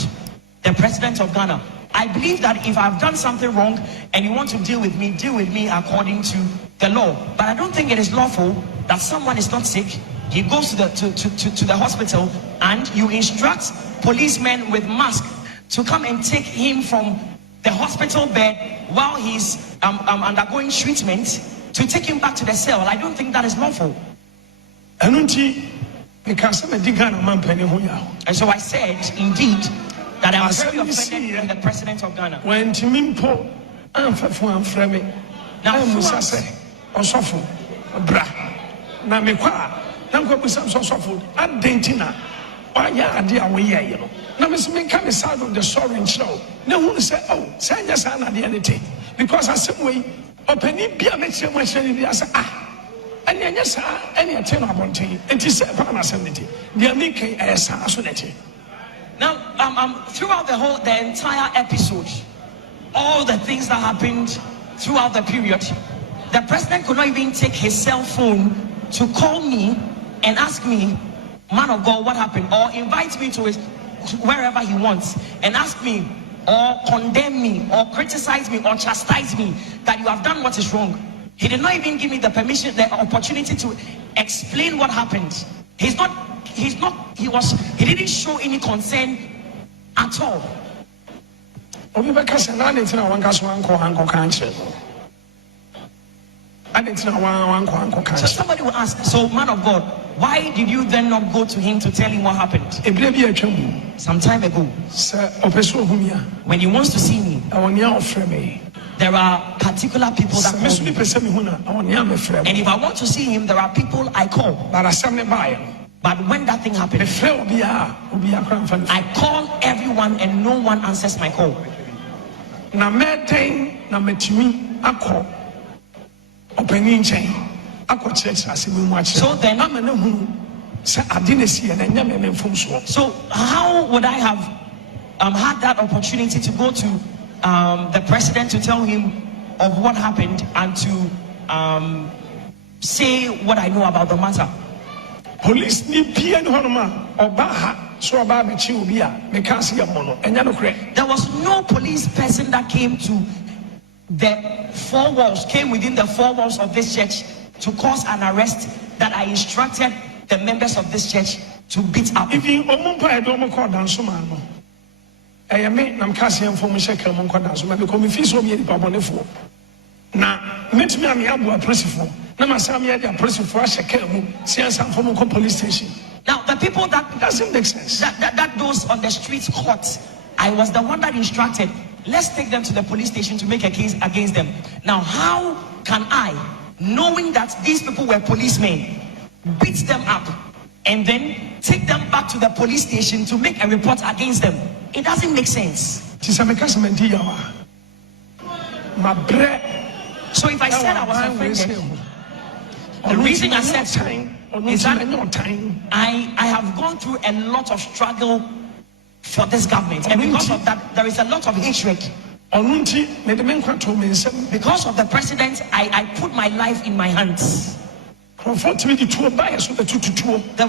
the president of Ghana. I believe that if I've done something wrong and you want to deal with me according to the law. But I don't think it is lawful that someone is not sick, he goes to the hospital, and you instruct policemen with masks to come and take him from the hospital bed while he's undergoing treatment to take him back to the cell. I don't think that is lawful. And so I said, indeed, that I was very offended with the president of Ghana. When Timimpo, I'm from me. Now, Musa say, Obofour, bra, na mekwa, na mko some Obofour, and dentina, why ya idea we you know. Now, Miss Minka is out of the sorry and show. No one say, oh, say yes, I'm not the anything. Because I said, way, open it, be a mixture, my shady, I said, and yes, any attempt upon tea, and she said, Panasonity, the Amika as Sonety. Now, throughout the entire episode, all the things that happened throughout the period, the president could not even take his cell phone to call me and ask me, man of God, what happened? Or invite me to wherever he wants and ask me, or condemn me, or criticize me, or chastise me that you have done what is wrong. He did not even give me the permission, the opportunity to explain what happened. He didn't show any concern at all. So somebody will ask, so man of God, why did you then not go to him to tell him what happened? Some time ago, when he wants to see me, there are particular people that call me. And if I want to see him, there are people I call. But when that thing happened, I call everyone and no one answers my call. So then, so how would I have had that opportunity to go to the president to tell him of what happened and to say what I know about the matter? Police need Pian Obaha, so about the there was no police person that came to the four walls, came within the four walls of this church to cause an arrest that I instructed the members of this church to beat up. If you call down some man, I am casting for me, because if you so be the Na meet me am abu apresifo. Na masam ya di apresifo a sheke mu. Siansa from police station. Now the people that doesn't make sense. That those on the streets caught, I was the one that instructed, let's take them to the police station to make a case against them. Now how can I, knowing that these people were policemen, beat them up and then take them back to the police station to make a report against them? It doesn't make sense. So if I said I was offended, the reason I said so is that I have gone through a lot of struggle for this government, and because of that there is a lot of hatred. Because of the president, I put my life in my hands. There were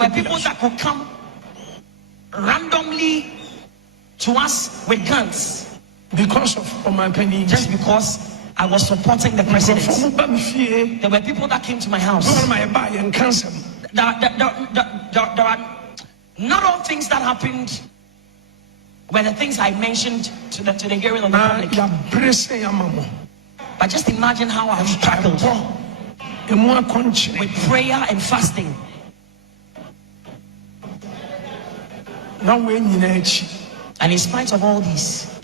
people that could come randomly to us with guns because of my opinion, just because I was supporting the president. There were people that came to my house. There are not all things that happened were the things I mentioned to the hearing of the public. But just imagine how I've struggled with prayer and fasting. And in spite of all this,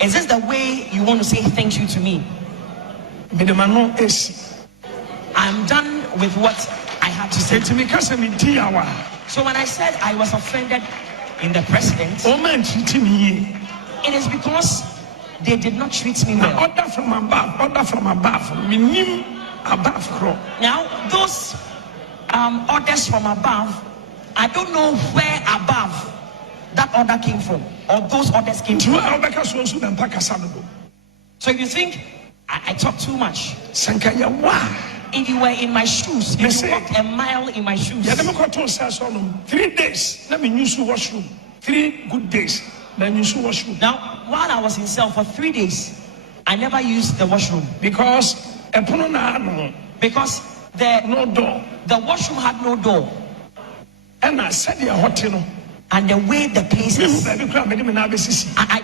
is this the way you want to say thank you to me? I'm done with what I had to say. So when I said I was offended in the president, it is because they did not treat me well. Order from above. Now those orders from above, I don't know where above that order came from, or those orders came from. So if you think I talk too much, if you were in my shoes, if you walked a mile in my shoes, 3 days, let me use the washroom. 3 good days, then use the washroom. Now, while I was in cell for 3 days, I never used the washroom because the no door. The washroom had no door. And I said, and the way the place is, I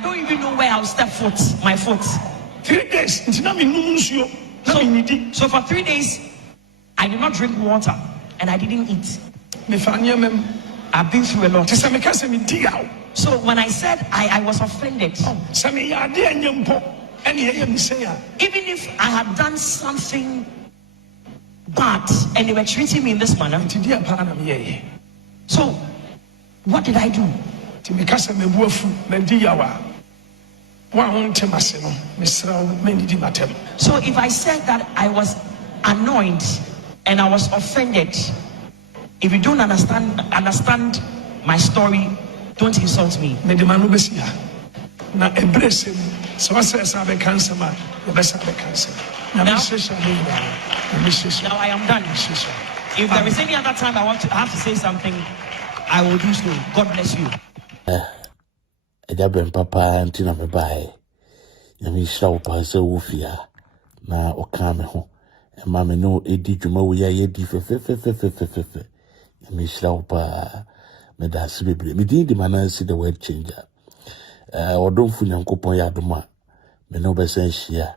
don't even know where I'll step my foot. 3 days. So for 3 days, I did not drink water and I didn't eat. I've been through a lot. So when I said I was offended, even if I had done something bad and they were treating me in this manner, so what did I do? So if I said that I was annoyed and I was offended, if you don't understand my story, don't insult me. Now I am done. If there is any other time I have to say something, I will do so. God bless you. Papa Antina me buy. Yami show pass wufia. Na okame ho. E ma me no edi dwuma wo ya yedi fe. Yami show pa me da sibebre. Me di MANASSEH the word changer. Odonfu Nyankopon ya adoma. Me no be sen hia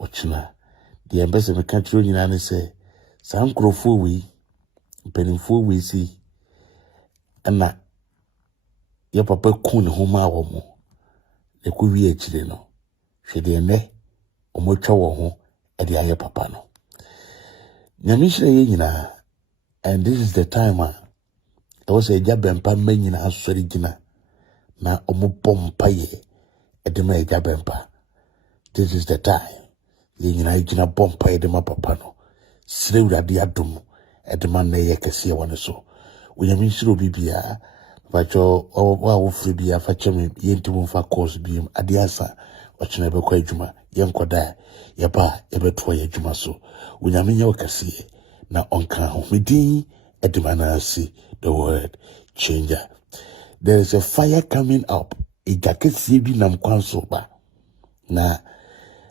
ochina. The embassy me ka tro nyina ne se san krofo wi mpenimfo wi si ana ye papa kun ho ma wo mo e ku wi akire no hwede ne omotwa wo ho e de aye papa no nyame hire ye nyina. And this is the time I was a Bempah menyina asori gina na omobom paye e de ma Bempah. This is the time ye nyina gina bom paye de ma papa no sire urade adom e de ma na ye kese won so onyame hire bibia Pacho wa free a fachem yentim fa course bi ade asa ochina be kwa adwuma yenkoda ye ba ye beto ye adwuma so unyame nye okase na onka ho medin MANASSEH the word changer. There is a fire coming up ijakesi bi nam kwanso ba na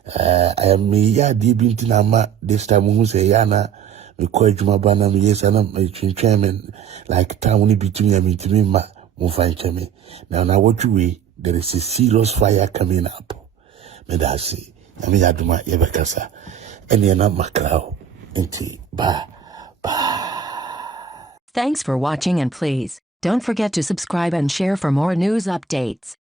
I am ya di binti na ma this time who say yana me kwa adwuma ba na me yesa na me twentwen like town ni between me to me ma now what you way there is a serious fire coming up. MANASSEH na me yaduma yebekasa ene na makrao nti ba. Thanks for watching, and please don't forget to subscribe and share for more news updates.